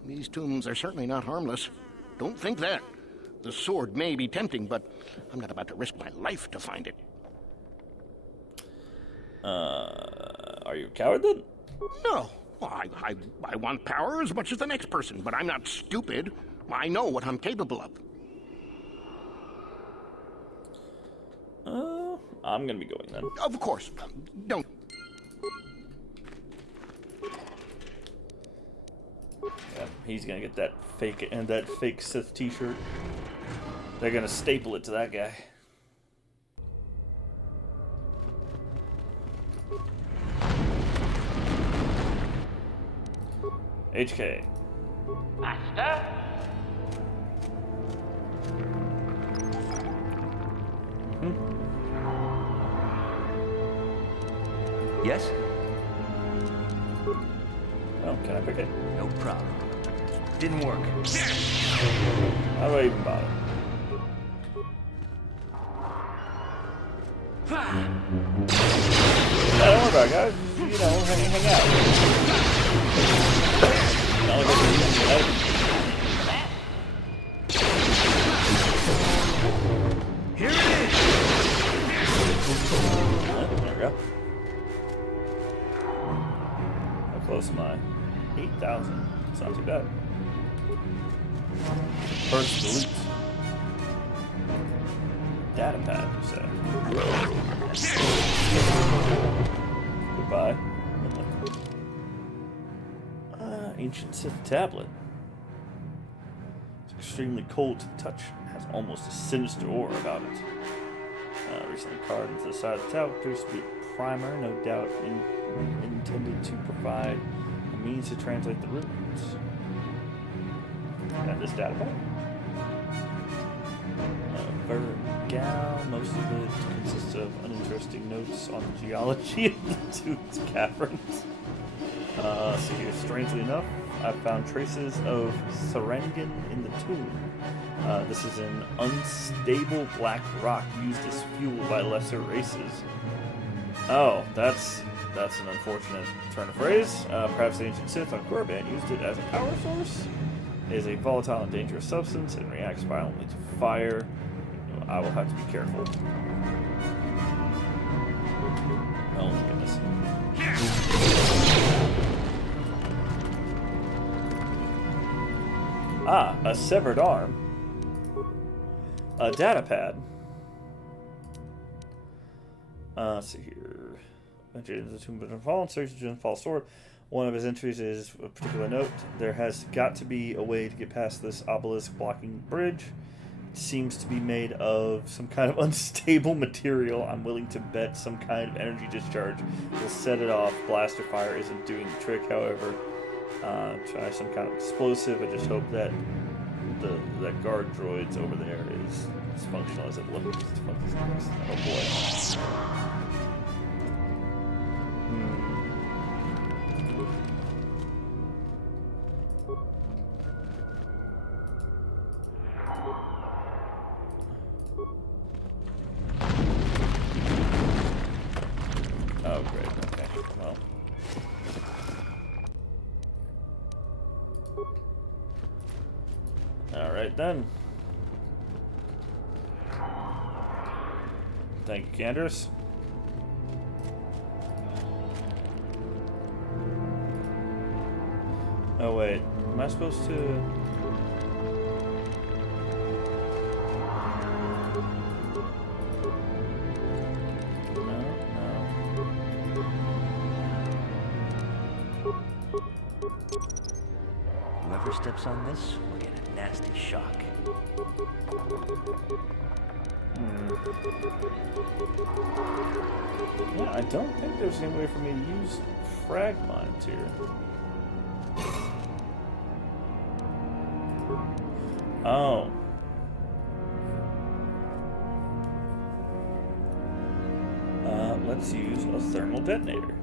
these tombs are certainly not harmless. Don't think that. The sword may be tempting, but I'm not about to risk my life to find it. Are you a coward then? No. I want power as much as the next person, but I'm not stupid. I know what I'm capable of. I'm gonna be going then. Of course. Don't. Yeah, he's gonna get that fake Sith T-shirt. They're gonna staple it to that guy. HK. Master? Yes? Oh, can I pick it? No problem. Didn't work. How do I even bother? Yeah, don't worry about about, guys. You know, hang out. Not like I'm using that. Here it is. There we go. How close am I? 8,000. It's not too bad. First loot. Data pad, you say? Goodbye. Ancient Sith tablet. It's extremely cold to the touch. It has almost a sinister aura about it. Recently carved into the side of the tablet appears to be a primer, no doubt intended to provide a means to translate the runes. And this data pad. Vergal, most of it consists of uninteresting notes on the geology of the Tomb's caverns. See here, strangely enough, I found traces of Sarengan in the tomb. This is an unstable black rock used as fuel by lesser races. Oh, that's an unfortunate turn of phrase. Perhaps the ancient Sith on Korriban used it as a power source. It is a volatile and dangerous substance and reacts violently to fire. I will have to be careful. Oh my goodness. Ah, a severed arm. A data pad. Let's see here. Entered into the Tomb of the Fallen, searches the false sword. One of his entries is a particular note. There has got to be a way to get past this obelisk blocking bridge. It seems to be made of some kind of unstable material. I'm willing to bet some kind of energy discharge will set it off. Blaster fire isn't doing the trick, however. Try some kind of explosive. I just hope that that guard droid's over there is as functional as it looks. Oh boy. Oh, great. Okay. Well. Alright then. Thank you, Candace. Oh wait, am I supposed to... Whoever steps on this will get a nasty shock. Yeah, I don't think there's any way for me to use frag mines here. Oh. Let's use a thermal detonator.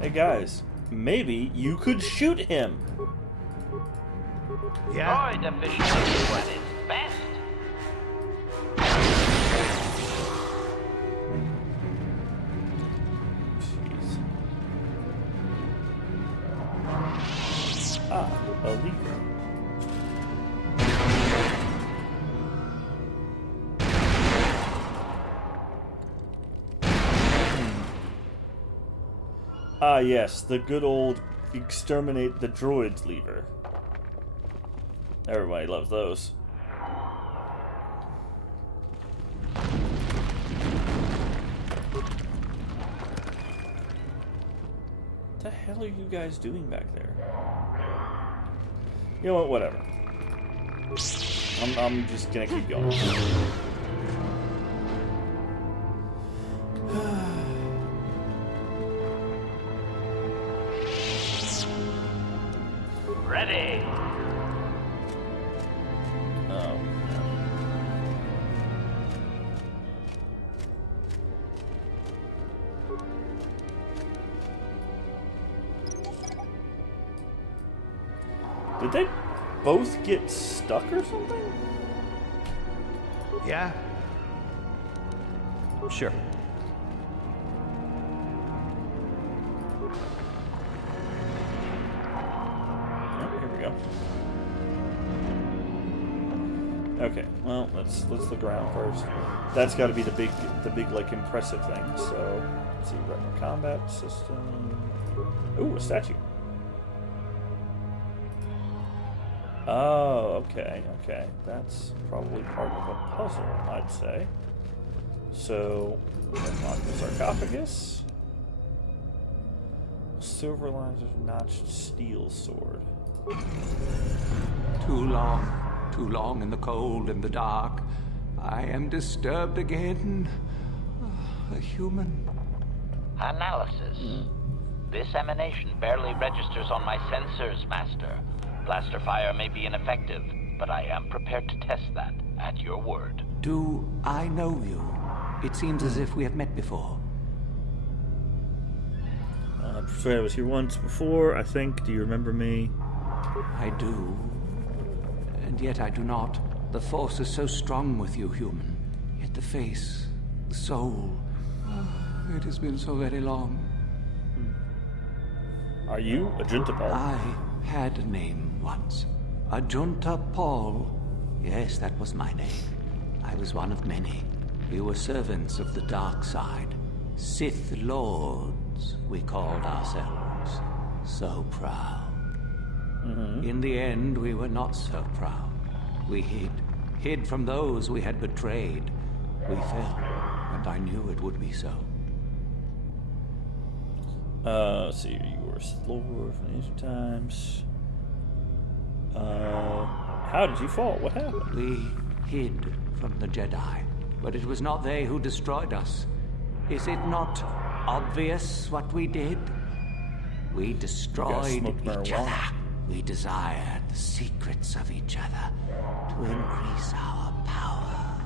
Hey guys, maybe you could shoot him. Yeah. Droid efficiency is at its best. Ah, a lever. Ah, yes, the good old exterminate the droids lever. Everybody loves those. What the hell are you guys doing back there? You know what? Whatever. I'm just gonna keep going. Ready. Oh. Did they both get stuck or something? Yeah. Sure. Oh, here we go. Okay, well, let's look around first. That's got to be the big like impressive thing. So let's see, combat system. Ooh, a statue. Oh, okay. That's probably part of a puzzle, I'd say. So, unlock the sarcophagus. Silver lines of notched steel sword. Too long in the cold and the dark. I am disturbed again. A human. Analysis. This emanation barely registers on my sensors, Master. Blaster fire may be ineffective, but I am prepared to test that at your word. Do I know you? It seems as if we have met before. I was here once before, I think. Do you remember me? I do. And yet I do not. The Force is so strong with you, human. Yet the face, the soul... it has been so very long. Are you Ajunta Paul? I had a name once. Ajunta Paul. Yes, that was my name. I was one of many. We were servants of the dark side. Sith Lords, we called ourselves. So proud. In the end, we were not so proud. We hid from those we had betrayed. We fell, and I knew it would be so. Let's see, you were Sith Lord from ancient times. How did you fall? What happened? We hid from the Jedi, but it was not they who destroyed us. Is it not obvious what we did? We destroyed each other. We desired the secrets of each other to increase our power.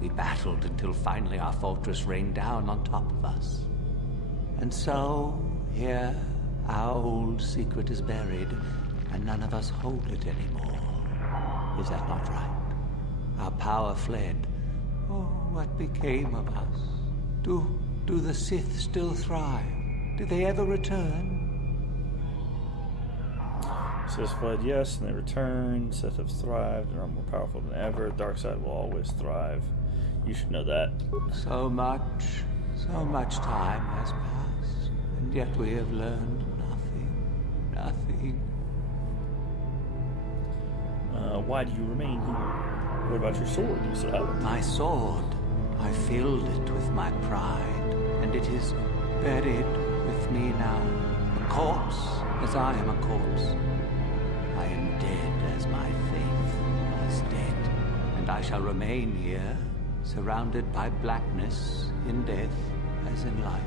We battled until finally our fortress rained down on top of us. And so, here, our old secret is buried, and none of us hold it anymore. Is that not right? Our power fled. Oh, what became of us? Do the Sith still thrive? Did they ever return? Sith fled, yes, and they returned. Sith have thrived and are more powerful than ever. Dark side will always thrive. You should know that. So much time has passed, and yet we have learned nothing. Why do you remain here? What about your sword? Do you still have it? My sword. I filled it with my pride, and it is buried with me now. A corpse, as I am a corpse. I am dead as my faith is dead, and I shall remain here, surrounded by blackness in death as in life.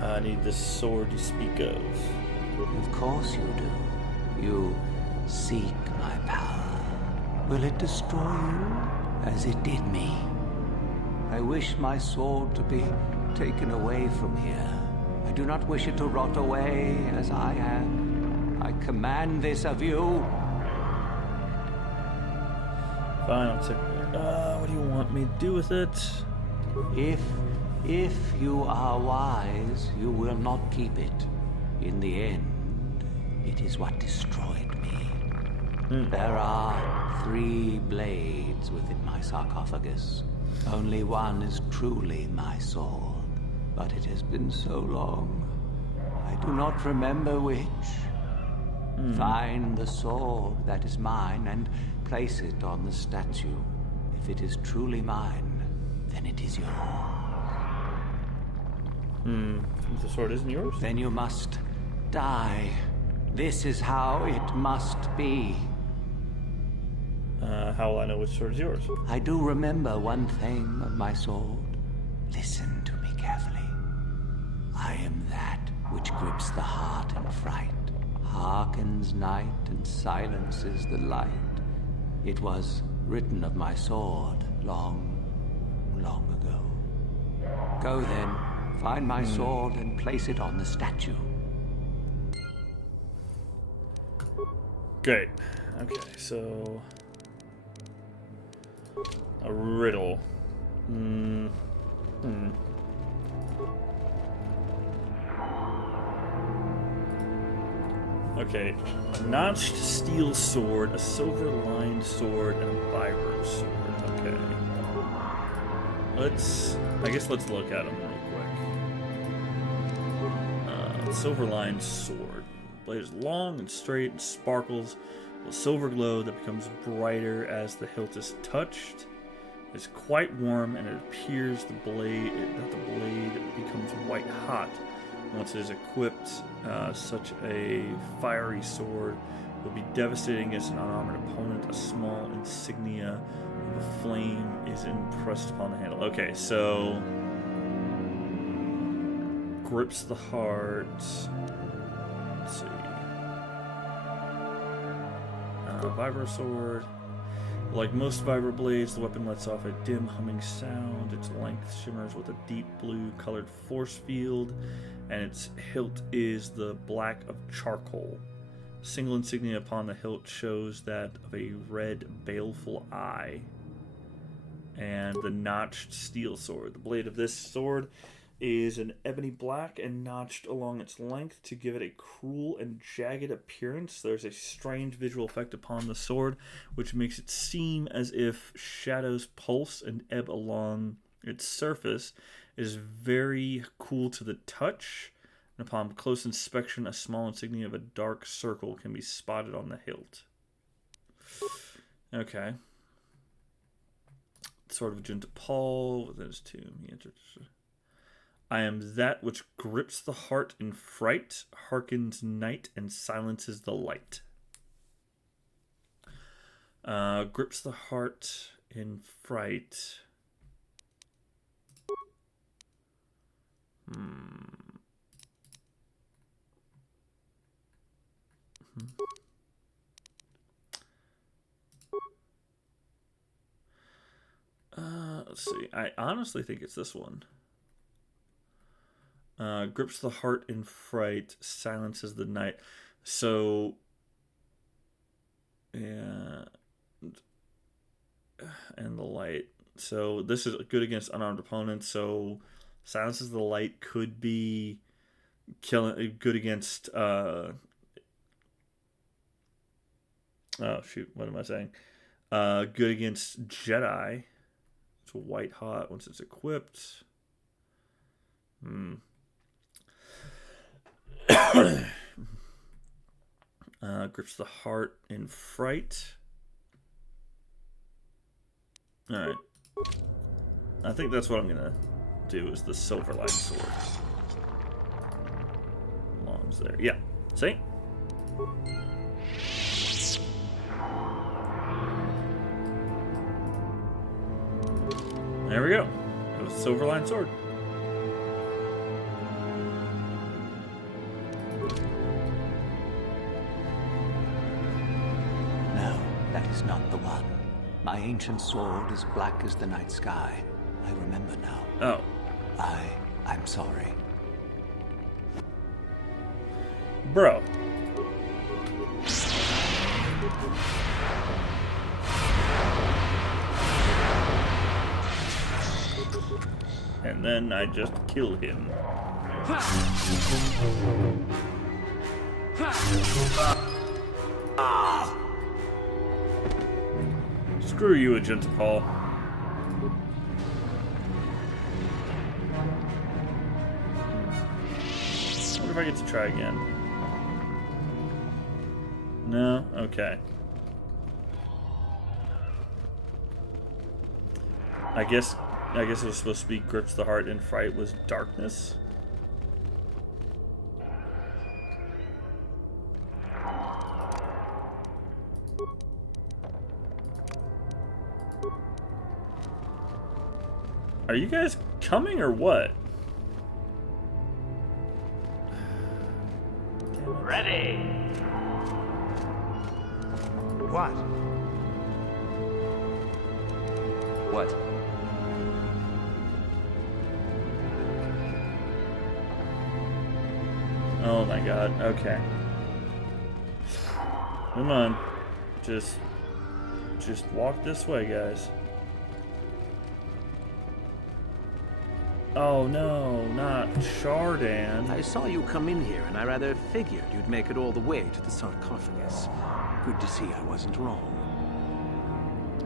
I need the sword you speak of. Of course you do. You seek my power. Will it destroy you as it did me? I wish my sword to be taken away from here. I do not wish it to rot away as I am. I command this of you. Fine, I'll take it. What do you want me to do with it? If you are wise, you will not keep it. In the end, it is what destroyed me. There are 3 blades within my sarcophagus. Only one is truly my sword. But it has been so long. I do not remember which. Find the sword that is mine and place it on the statue. If it is truly mine, then it is yours. The sword isn't yours? Then you must die. This is how it must be. How will I know which sword is yours? I do remember one thing of my sword. Listen to me carefully. I am that which grips the heart in fright, hearkens night and silences the light. It was written of my sword long ago. Go then, find my sword and place it on the statue. Great. Okay, so a riddle. Okay, a notched steel sword, a silver-lined sword, and a vibro sword. Okay. I guess let's look at them real quick. Silver-lined sword. The blade is long and straight and sparkles with a silver glow that becomes brighter as the hilt is touched. It's quite warm, and it appears that the blade becomes white hot. Once it is equipped, such a fiery sword will be devastating against an unarmored opponent. A small insignia of a flame is impressed upon the handle. Okay, so grips the heart. Let's see. Vibro sword. Like most vibro blades, the weapon lets off a dim humming sound. Its length shimmers with a deep blue colored force field, and its hilt is the black of charcoal. A single insignia upon the hilt shows that of a red, baleful eye. And the notched steel sword. The blade of this sword is an ebony black and notched along its length to give it a cruel and jagged appearance. There's a strange visual effect upon the sword, which makes it seem as if shadows pulse and ebb along its surface. It is very cool to the touch, and upon close inspection, a small insignia of a dark circle can be spotted on the hilt. Okay. Sword of Agent Paul, within his tomb, he enters. I am that which grips the heart in fright, hearkens night, and silences the light. Grips the heart in fright. Let's see. I honestly think it's this one. Grips the heart in fright, silences the night. So, yeah, and the light. So this is good against unarmed opponents. So silences the light could be killing. Good against. Oh shoot! What am I saying? Good against Jedi. It's white hot once it's equipped. Grips the heart in fright. Alright. I think that's what I'm gonna do, is the silver line sword. Belongs there. Yeah. See? There we go. It was a silver line sword. That is not the one. My ancient sword is black as the night sky. I remember now. Oh. I'm sorry. Bro. And then I just kill him. Screw you, Agent Paul. I wonder if I get to try again. No? Okay. I guess it was supposed to be grips the heart and fright was darkness. Are you guys coming or what? Ready. What? What? Oh my god, okay. Come on. Just walk this way, guys. Oh no, not Shardan. I saw you come in here, and I rather figured you'd make it all the way to the sarcophagus. Good to see I wasn't wrong.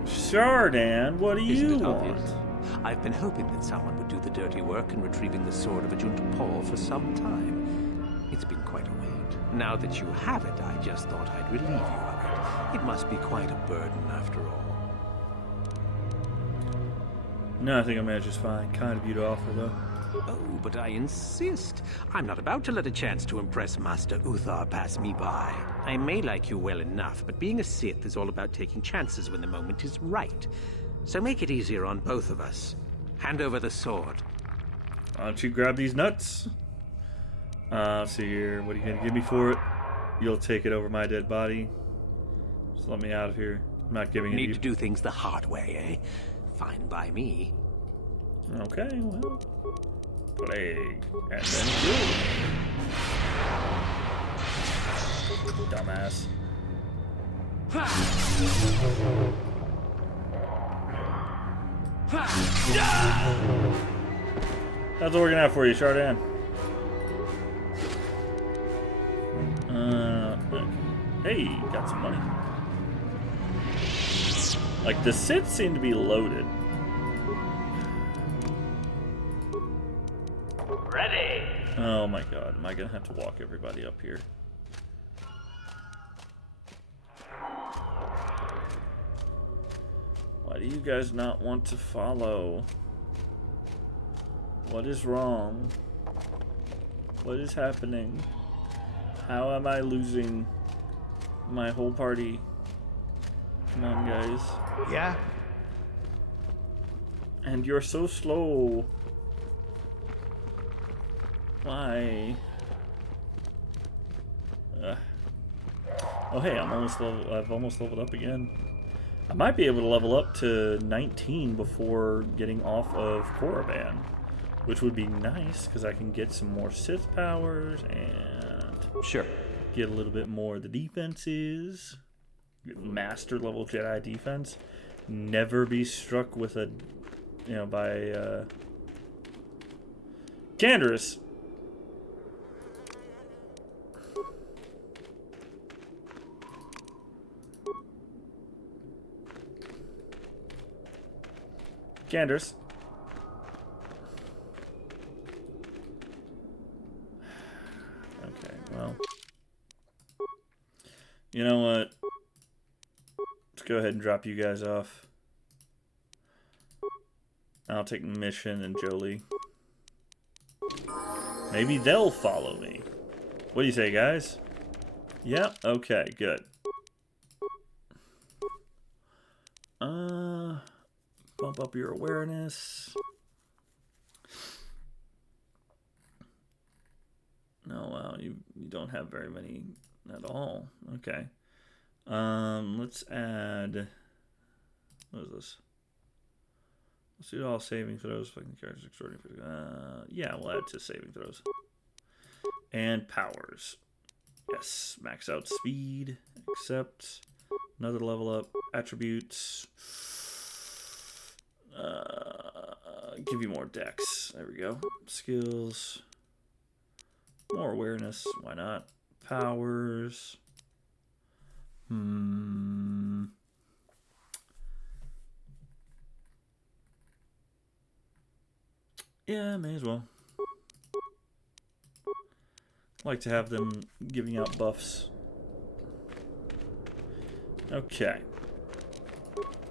Shardan, what do you want? Obvious? I've been hoping that someone would do the dirty work in retrieving the sword of Ajunta Paul for some time. It's been quite a wait. Now that you have it, I just thought I'd relieve you of it. It must be quite a burden after all. No, I think I managed just fine. Kind of you to offer, though. Oh, but I insist. I'm not about to let a chance to impress Master Uthar pass me by. I may like you well enough, but being a Sith is all about taking chances when the moment is right. So make it easier on both of us. Hand over the sword. Why don't you grab these nuts? Let's see here. What are you going to give me for it? You'll take it over my dead body. Just let me out of here. I'm not giving it to you. Need to do things the hard way, eh? Fine by me. Okay, well. Plague. And then kill. Dumbass. That's what we're gonna have for you, Shardan. Okay. Hey, got some money. Like, the Sith seem to be loaded. Ready. Oh my god, am I gonna have to walk everybody up here? Why do you guys not want to follow? What is wrong? What is happening? How am I losing my whole party? Come on, guys. Yeah? And you're so slow. Why? Oh hey, I've almost leveled up again. I might be able to level up to 19 before getting off of Korriban, which would be nice because I can get some more Sith powers and get a little bit more of the defenses. Master level Jedi defense. Never be struck with a, by Canderous. Canderous. Okay, well. You know what? Let's go ahead and drop you guys off. I'll take Mission and Jolie. Maybe they'll follow me. What do you say, guys? Yep, okay, good. Bump up your awareness. No, wow, you don't have very many at all. Okay. Let's add. What is this? Let's do all saving throws. Fucking characters extraordinary. Yeah, we'll add to saving throws. And powers. Yes, max out speed. Accept. Another level up. Attributes. Give you more dex. There we go. Skills. More awareness. Why not? Powers. Yeah, may as well. Like to have them giving out buffs. Okay.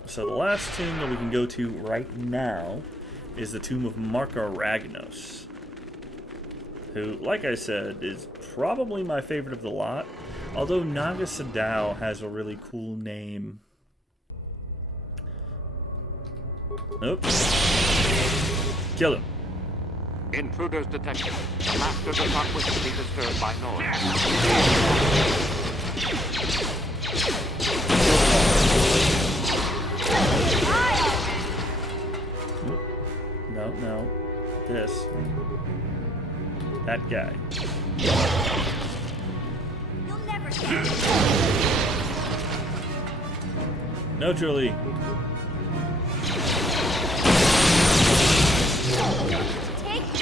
So the last tomb that we can go to right now is the tomb of Marka Ragnos, who, like I said, is probably my favorite of the lot. Although Naga Sadao has a really cool name. Oops. Kill him. Intruders detected. The master does not wish to be disturbed by noise. No. This. That guy. You'll never No, Julie. Take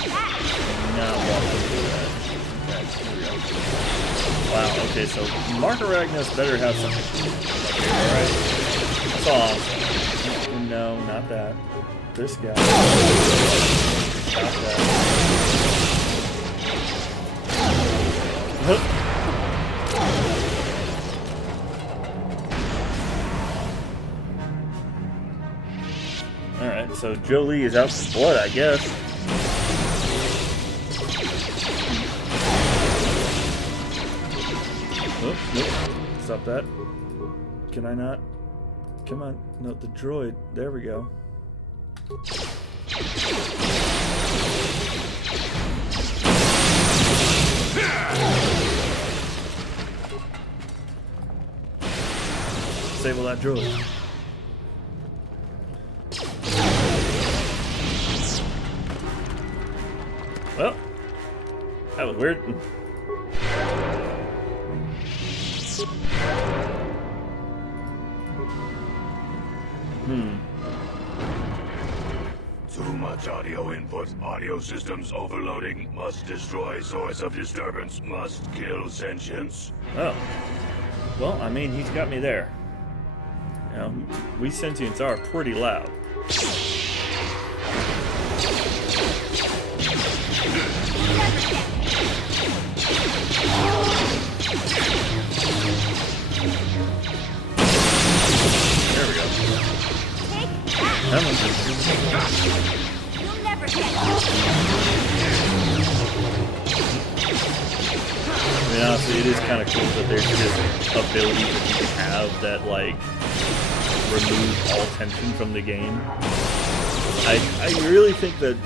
that. Not walking through that. Wow, okay, so Mark Aragnos better have something. Okay, alright. That's all I'm saying. No, not that. This guy. Not that. Alright, so Jolie is out for blood, I guess. Oh, nope. Stop that. Can I not? Come on. No, the droid. There we go. Disable that droid. Well, that was weird. Too much audio input. Audio systems overloading. Must destroy source of disturbance. Must kill sentience. Oh. Well, I mean, he's got me there. You know, we sentients are pretty loud. There we go. That one's just... You'll never get. I mean, honestly, it is kind of cool that there's this ability that you can have that, like, remove all tension from the game. I really think that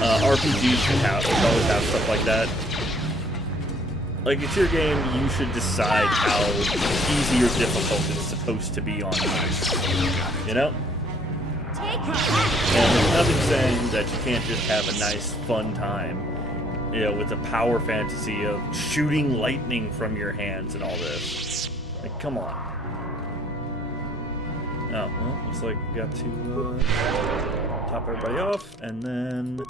RPGs should always have stuff like that. Like, it's your game, you should decide how easy or difficult it's supposed to be on you. You know? And there's nothing saying that you can't just have a nice, fun time, you know, with the power fantasy of shooting lightning from your hands and all this. Like, come on. Oh, well, looks like we got to top everybody off, and then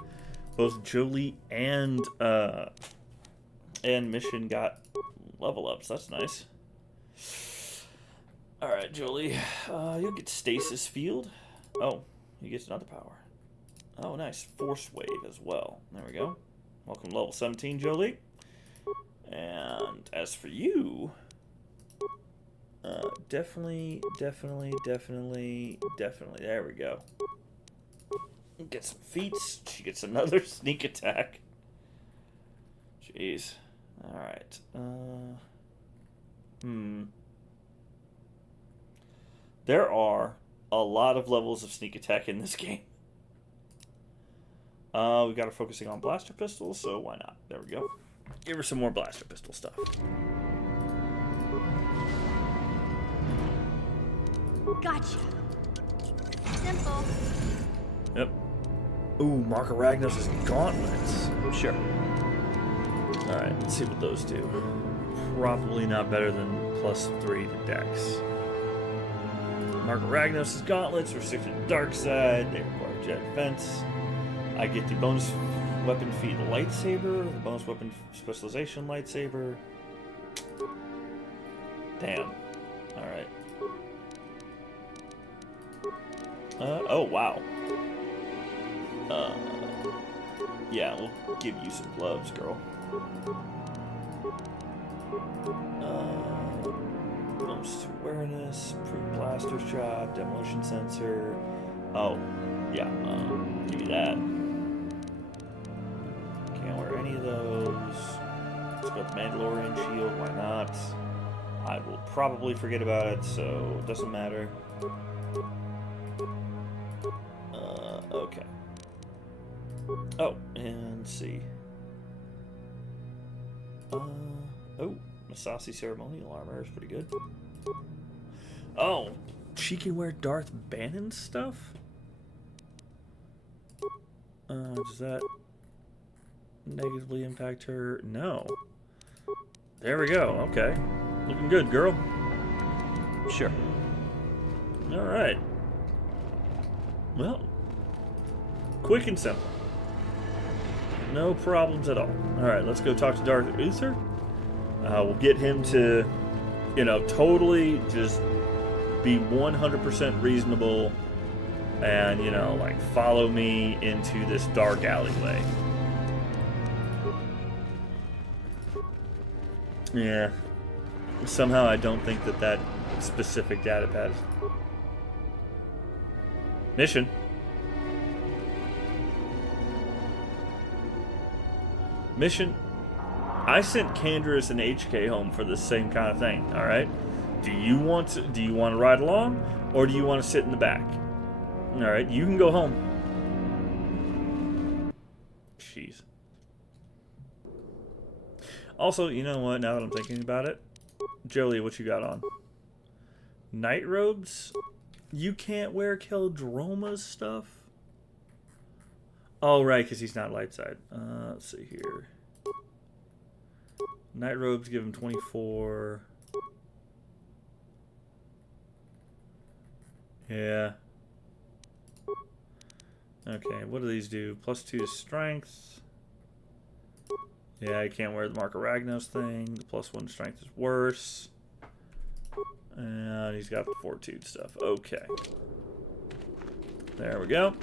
both Jolie and Mission got level ups. That's nice. Alright, Jolie. You'll get Stasis Field. Oh, you get another power. Oh, nice. Force Wave as well. There we go. Welcome to level 17, Jolie. And as for you... definitely. There we go. Get some feats. She gets another sneak attack. Jeez. Alright. There are a lot of levels of sneak attack in this game. We got her focusing on blaster pistols, so why not? There we go. Give her some more blaster pistol stuff. Gotcha. Simple. Yep. Ooh, Mark Aragnos' gauntlets. Sure. Alright, let's see what those do. Probably not better than +3 to Dex. Mark Aragnos' gauntlets restricted to the dark side. They require jet defense. I get the bonus weapon feat lightsaber, the bonus weapon specialization lightsaber. Damn. Alright. Oh, wow. Yeah, we'll give you some gloves, girl. Bonus to awareness, improved blaster shot, demolition sensor. Oh, yeah, give you that. Can't wear any of those. Let's go with Mandalorian shield, why not? I will probably forget about it, so it doesn't matter. Okay. Oh, and let's see. Oh, Masasi ceremonial armor is pretty good. Oh, she can wear Darth Bannon's stuff? Does that negatively impact her? No. There we go, okay. Looking good, girl. Sure. Alright. Well, quick and simple. No problems at all. Alright, let's go talk to Darth Uther. We'll get him to, totally just be 100% reasonable and, like, follow me into this dark alleyway. Yeah. Somehow I don't think that specific data pad is... Mission. Mission. I sent Canderous and HK home for the same kind of thing, alright? Do you want to ride along, or do you want to sit in the back? Alright, you can go home. Jeez. Also, you know what, now that I'm thinking about it, Jolie, what you got on? Night robes? You can't wear Keldroma's stuff? Oh, right, because he's not light side. Let's see here. Night robes give him 24. Yeah. Okay, what do these do? +2 to strength. Yeah, I can't wear the Mark of Ragnos thing. The +1 strength is worse. And he's got the Fortitude stuff. Okay. There we go.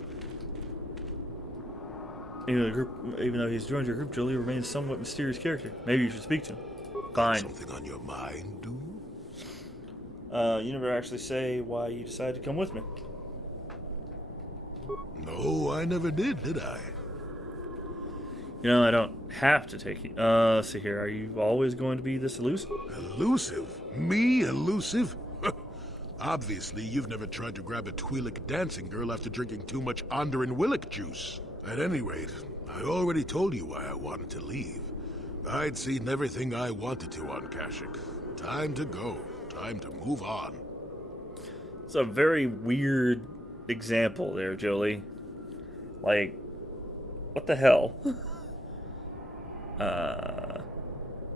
Even though he's joined your group, Jolie remains a somewhat mysterious character. Maybe you should speak to him. Fine. Something on your mind, dude? You never actually say why you decided to come with me. No, I never did I? I don't have to take you. Let's see here. Are you always going to be this elusive? Elusive? Me elusive? Obviously, you've never tried to grab a Twi'lek dancing girl after drinking too much Onderan Willick juice. At any rate, I already told you why I wanted to leave. I'd seen everything I wanted to on Kashyyyk. Time to go. Time to move on. It's a very weird example there, Jolie. Like, what the hell?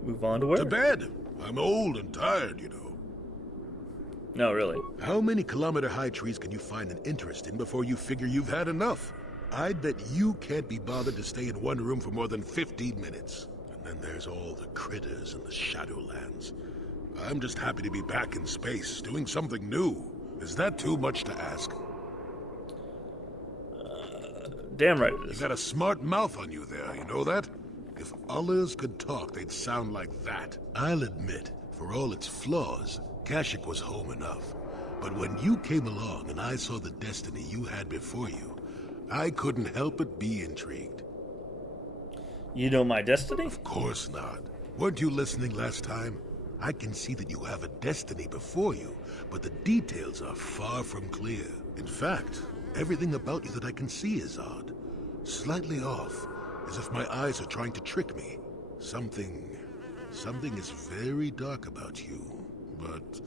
Move on to where? To bed. I'm old and tired, No, really. How many kilometer-high trees can you find an interest in before you figure you've had enough? I'd bet you can't be bothered to stay in one room for more than 15 minutes. And then there's all the critters in the Shadowlands. I'm just happy to be back in space, doing something new. Is that too much to ask? Damn right it is. You got a smart mouth on you there, you know that? If others could talk, they'd sound like that. I'll admit, for all its flaws, Kashyyyk was home enough. But when you came along and I saw the destiny you had before you, I couldn't help but be intrigued. You know my destiny? Of course not. Weren't you listening last time? I can see that you have a destiny before you, but the details are far from clear. In fact, everything about you that I can see is odd. Slightly off, as if my eyes are trying to trick me. Something is very dark about you. But,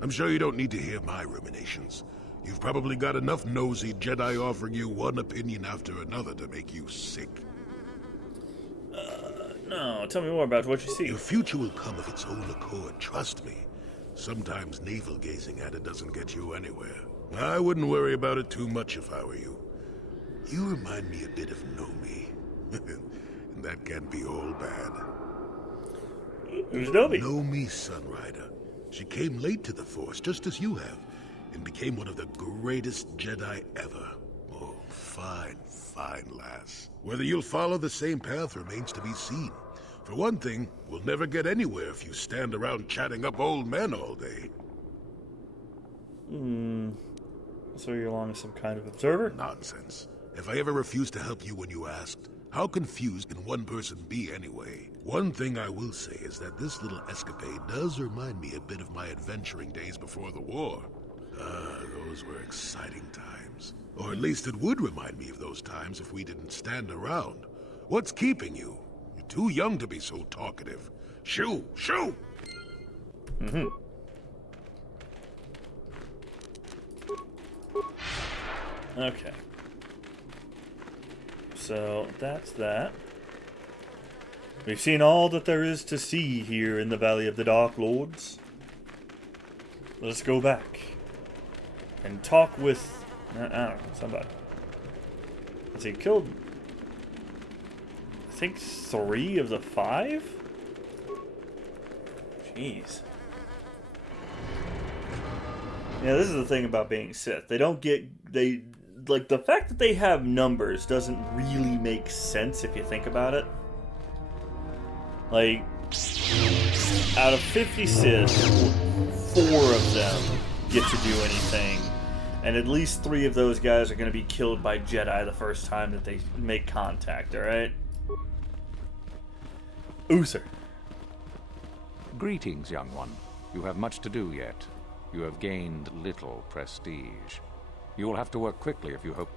I'm sure you don't need to hear my ruminations. You've probably got enough nosy Jedi offering you one opinion after another to make you sick. No, tell me more about what you see. Your future will come of its own accord, trust me. Sometimes navel-gazing at it doesn't get you anywhere. I wouldn't worry about it too much if I were you. You remind me a bit of Nomi. And that can't be all bad. Who's Nomi? Nomi Sunrider. She came late to the Force, just as you have, and became one of the greatest Jedi ever. Oh, fine lass. Whether you'll follow the same path remains to be seen. For one thing, we'll never get anywhere if you stand around chatting up old men all day. So you're along with some kind of observer? Nonsense. If I ever refused to help you when you asked, how confused can one person be anyway? One thing I will say is that this little escapade does remind me a bit of my adventuring days before the war. Those were exciting times. Or at least it would remind me of those times if we didn't stand around. What's keeping you? You're too young to be so talkative. Shoo! Shoo! Okay. So, that's that. We've seen all that there is to see here in the Valley of the Dark Lords. let's go back and talk with, I don't know, somebody. Let's see, killed, I think 3 of the 5? Jeez. Yeah, this is the thing about being Sith. They don't get, like, the fact that they have numbers doesn't really make sense if you think about it. Like, out of 50 Sith, 4 of them get to do anything. And at least 3 of those guys are going to be killed by Jedi the first time that they make contact, alright? Uther. Greetings, young one. You have much to do yet. You have gained little prestige. You will have to work quickly if you hope...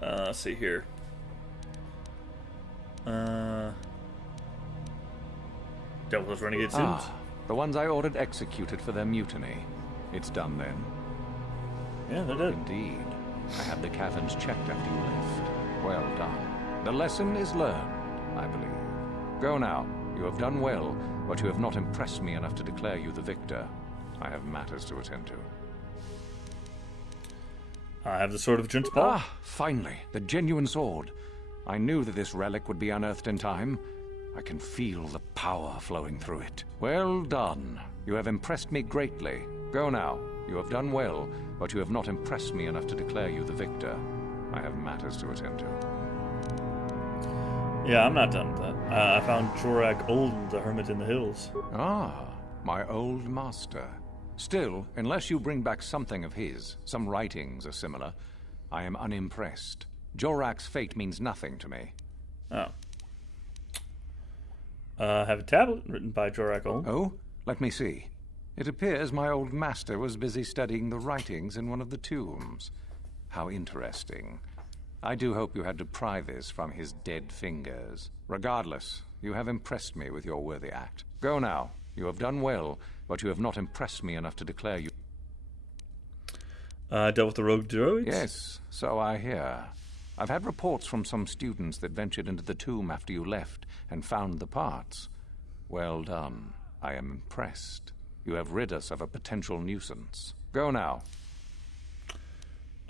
Let's see here. Dealt with those renegade suits? The ones I ordered executed for their mutiny. It's done then. Yeah, they're dead. Indeed. I had the caverns checked after you left. Well done. The lesson is learned, I believe. Go now. You have done well, but you have not impressed me enough to declare you the victor. I have matters to attend to. I have the Sword of Jin's Paw. Finally, the genuine sword. I knew that this relic would be unearthed in time. I can feel the power flowing through it. Well done. You have impressed me greatly. Go now. You have done well, but you have not impressed me enough to declare you the victor. I have matters to attend to. Yeah, I'm not done with that. I found Jorak Old, the Hermit in the Hills. My old master. Still, unless you bring back something of his, some writings are similar, I am unimpressed. Jorak's fate means nothing to me. Oh. I have a tablet written by Jorak Old. Oh? Let me see. It appears my old master was busy studying the writings in one of the tombs. How interesting. I do hope you had to pry this from his dead fingers. Regardless, you have impressed me with your worthy act. Go now. You have done well, but you have not impressed me enough to declare you... Dealt with the rogue droids? Yes, so I hear. I've had reports from some students that ventured into the tomb after you left and found the parts. Well done. I am impressed. You have rid us of a potential nuisance. Go now.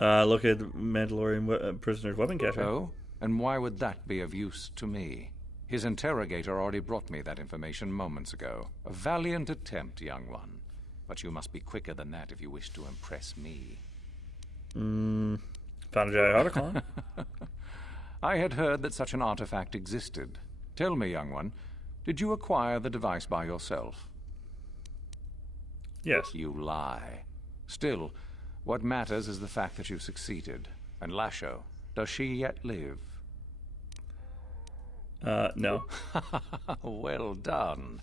Located the Mandalorian prisoner's weapon cache. Oh? And why would that be of use to me? His interrogator already brought me that information moments ago. A valiant attempt, young one. But you must be quicker than that if you wish to impress me. Found a Jedi Autoclone. I had heard that such an artifact existed. Tell me, young one, did you acquire the device by yourself? Yes. You lie. Still, what matters is the fact that you succeeded. And Lasho, does she yet live? No. Well done.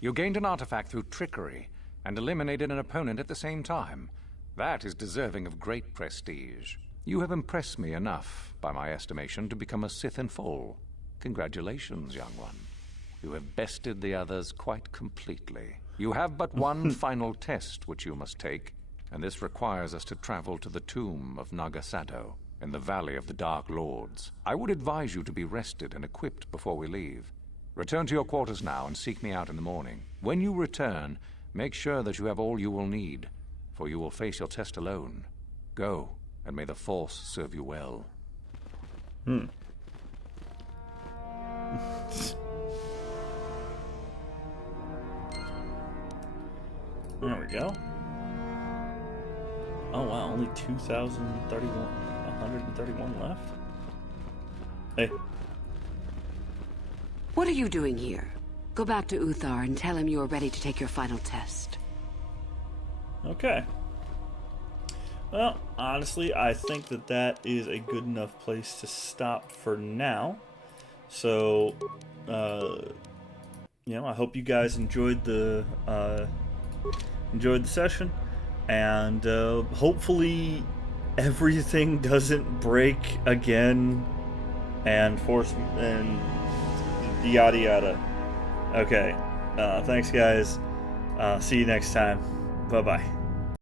You gained an artifact through trickery and eliminated an opponent at the same time. That is deserving of great prestige. You have impressed me enough, by my estimation, to become a Sith in full. Congratulations, young one. You have bested the others quite completely. You have but one final test which you must take, and this requires us to travel to the tomb of Nagasado in the Valley of the Dark Lords. I would advise you to be rested and equipped before we leave. Return to your quarters now and seek me out in the morning. When you return, make sure that you have all you will need, for you will face your test alone. Go, and may the Force serve you well. There we go. Oh wow, only 131 left? Hey. What are you doing here? Go back to Uthar and tell him you are ready to take your final test. Okay. Well, honestly, I think that that is a good enough place to stop for now. So, you know, I hope you guys enjoyed the session, and hopefully everything doesn't break again, and force and yada yada. Okay. Thanks, guys. See you next time. Bye bye.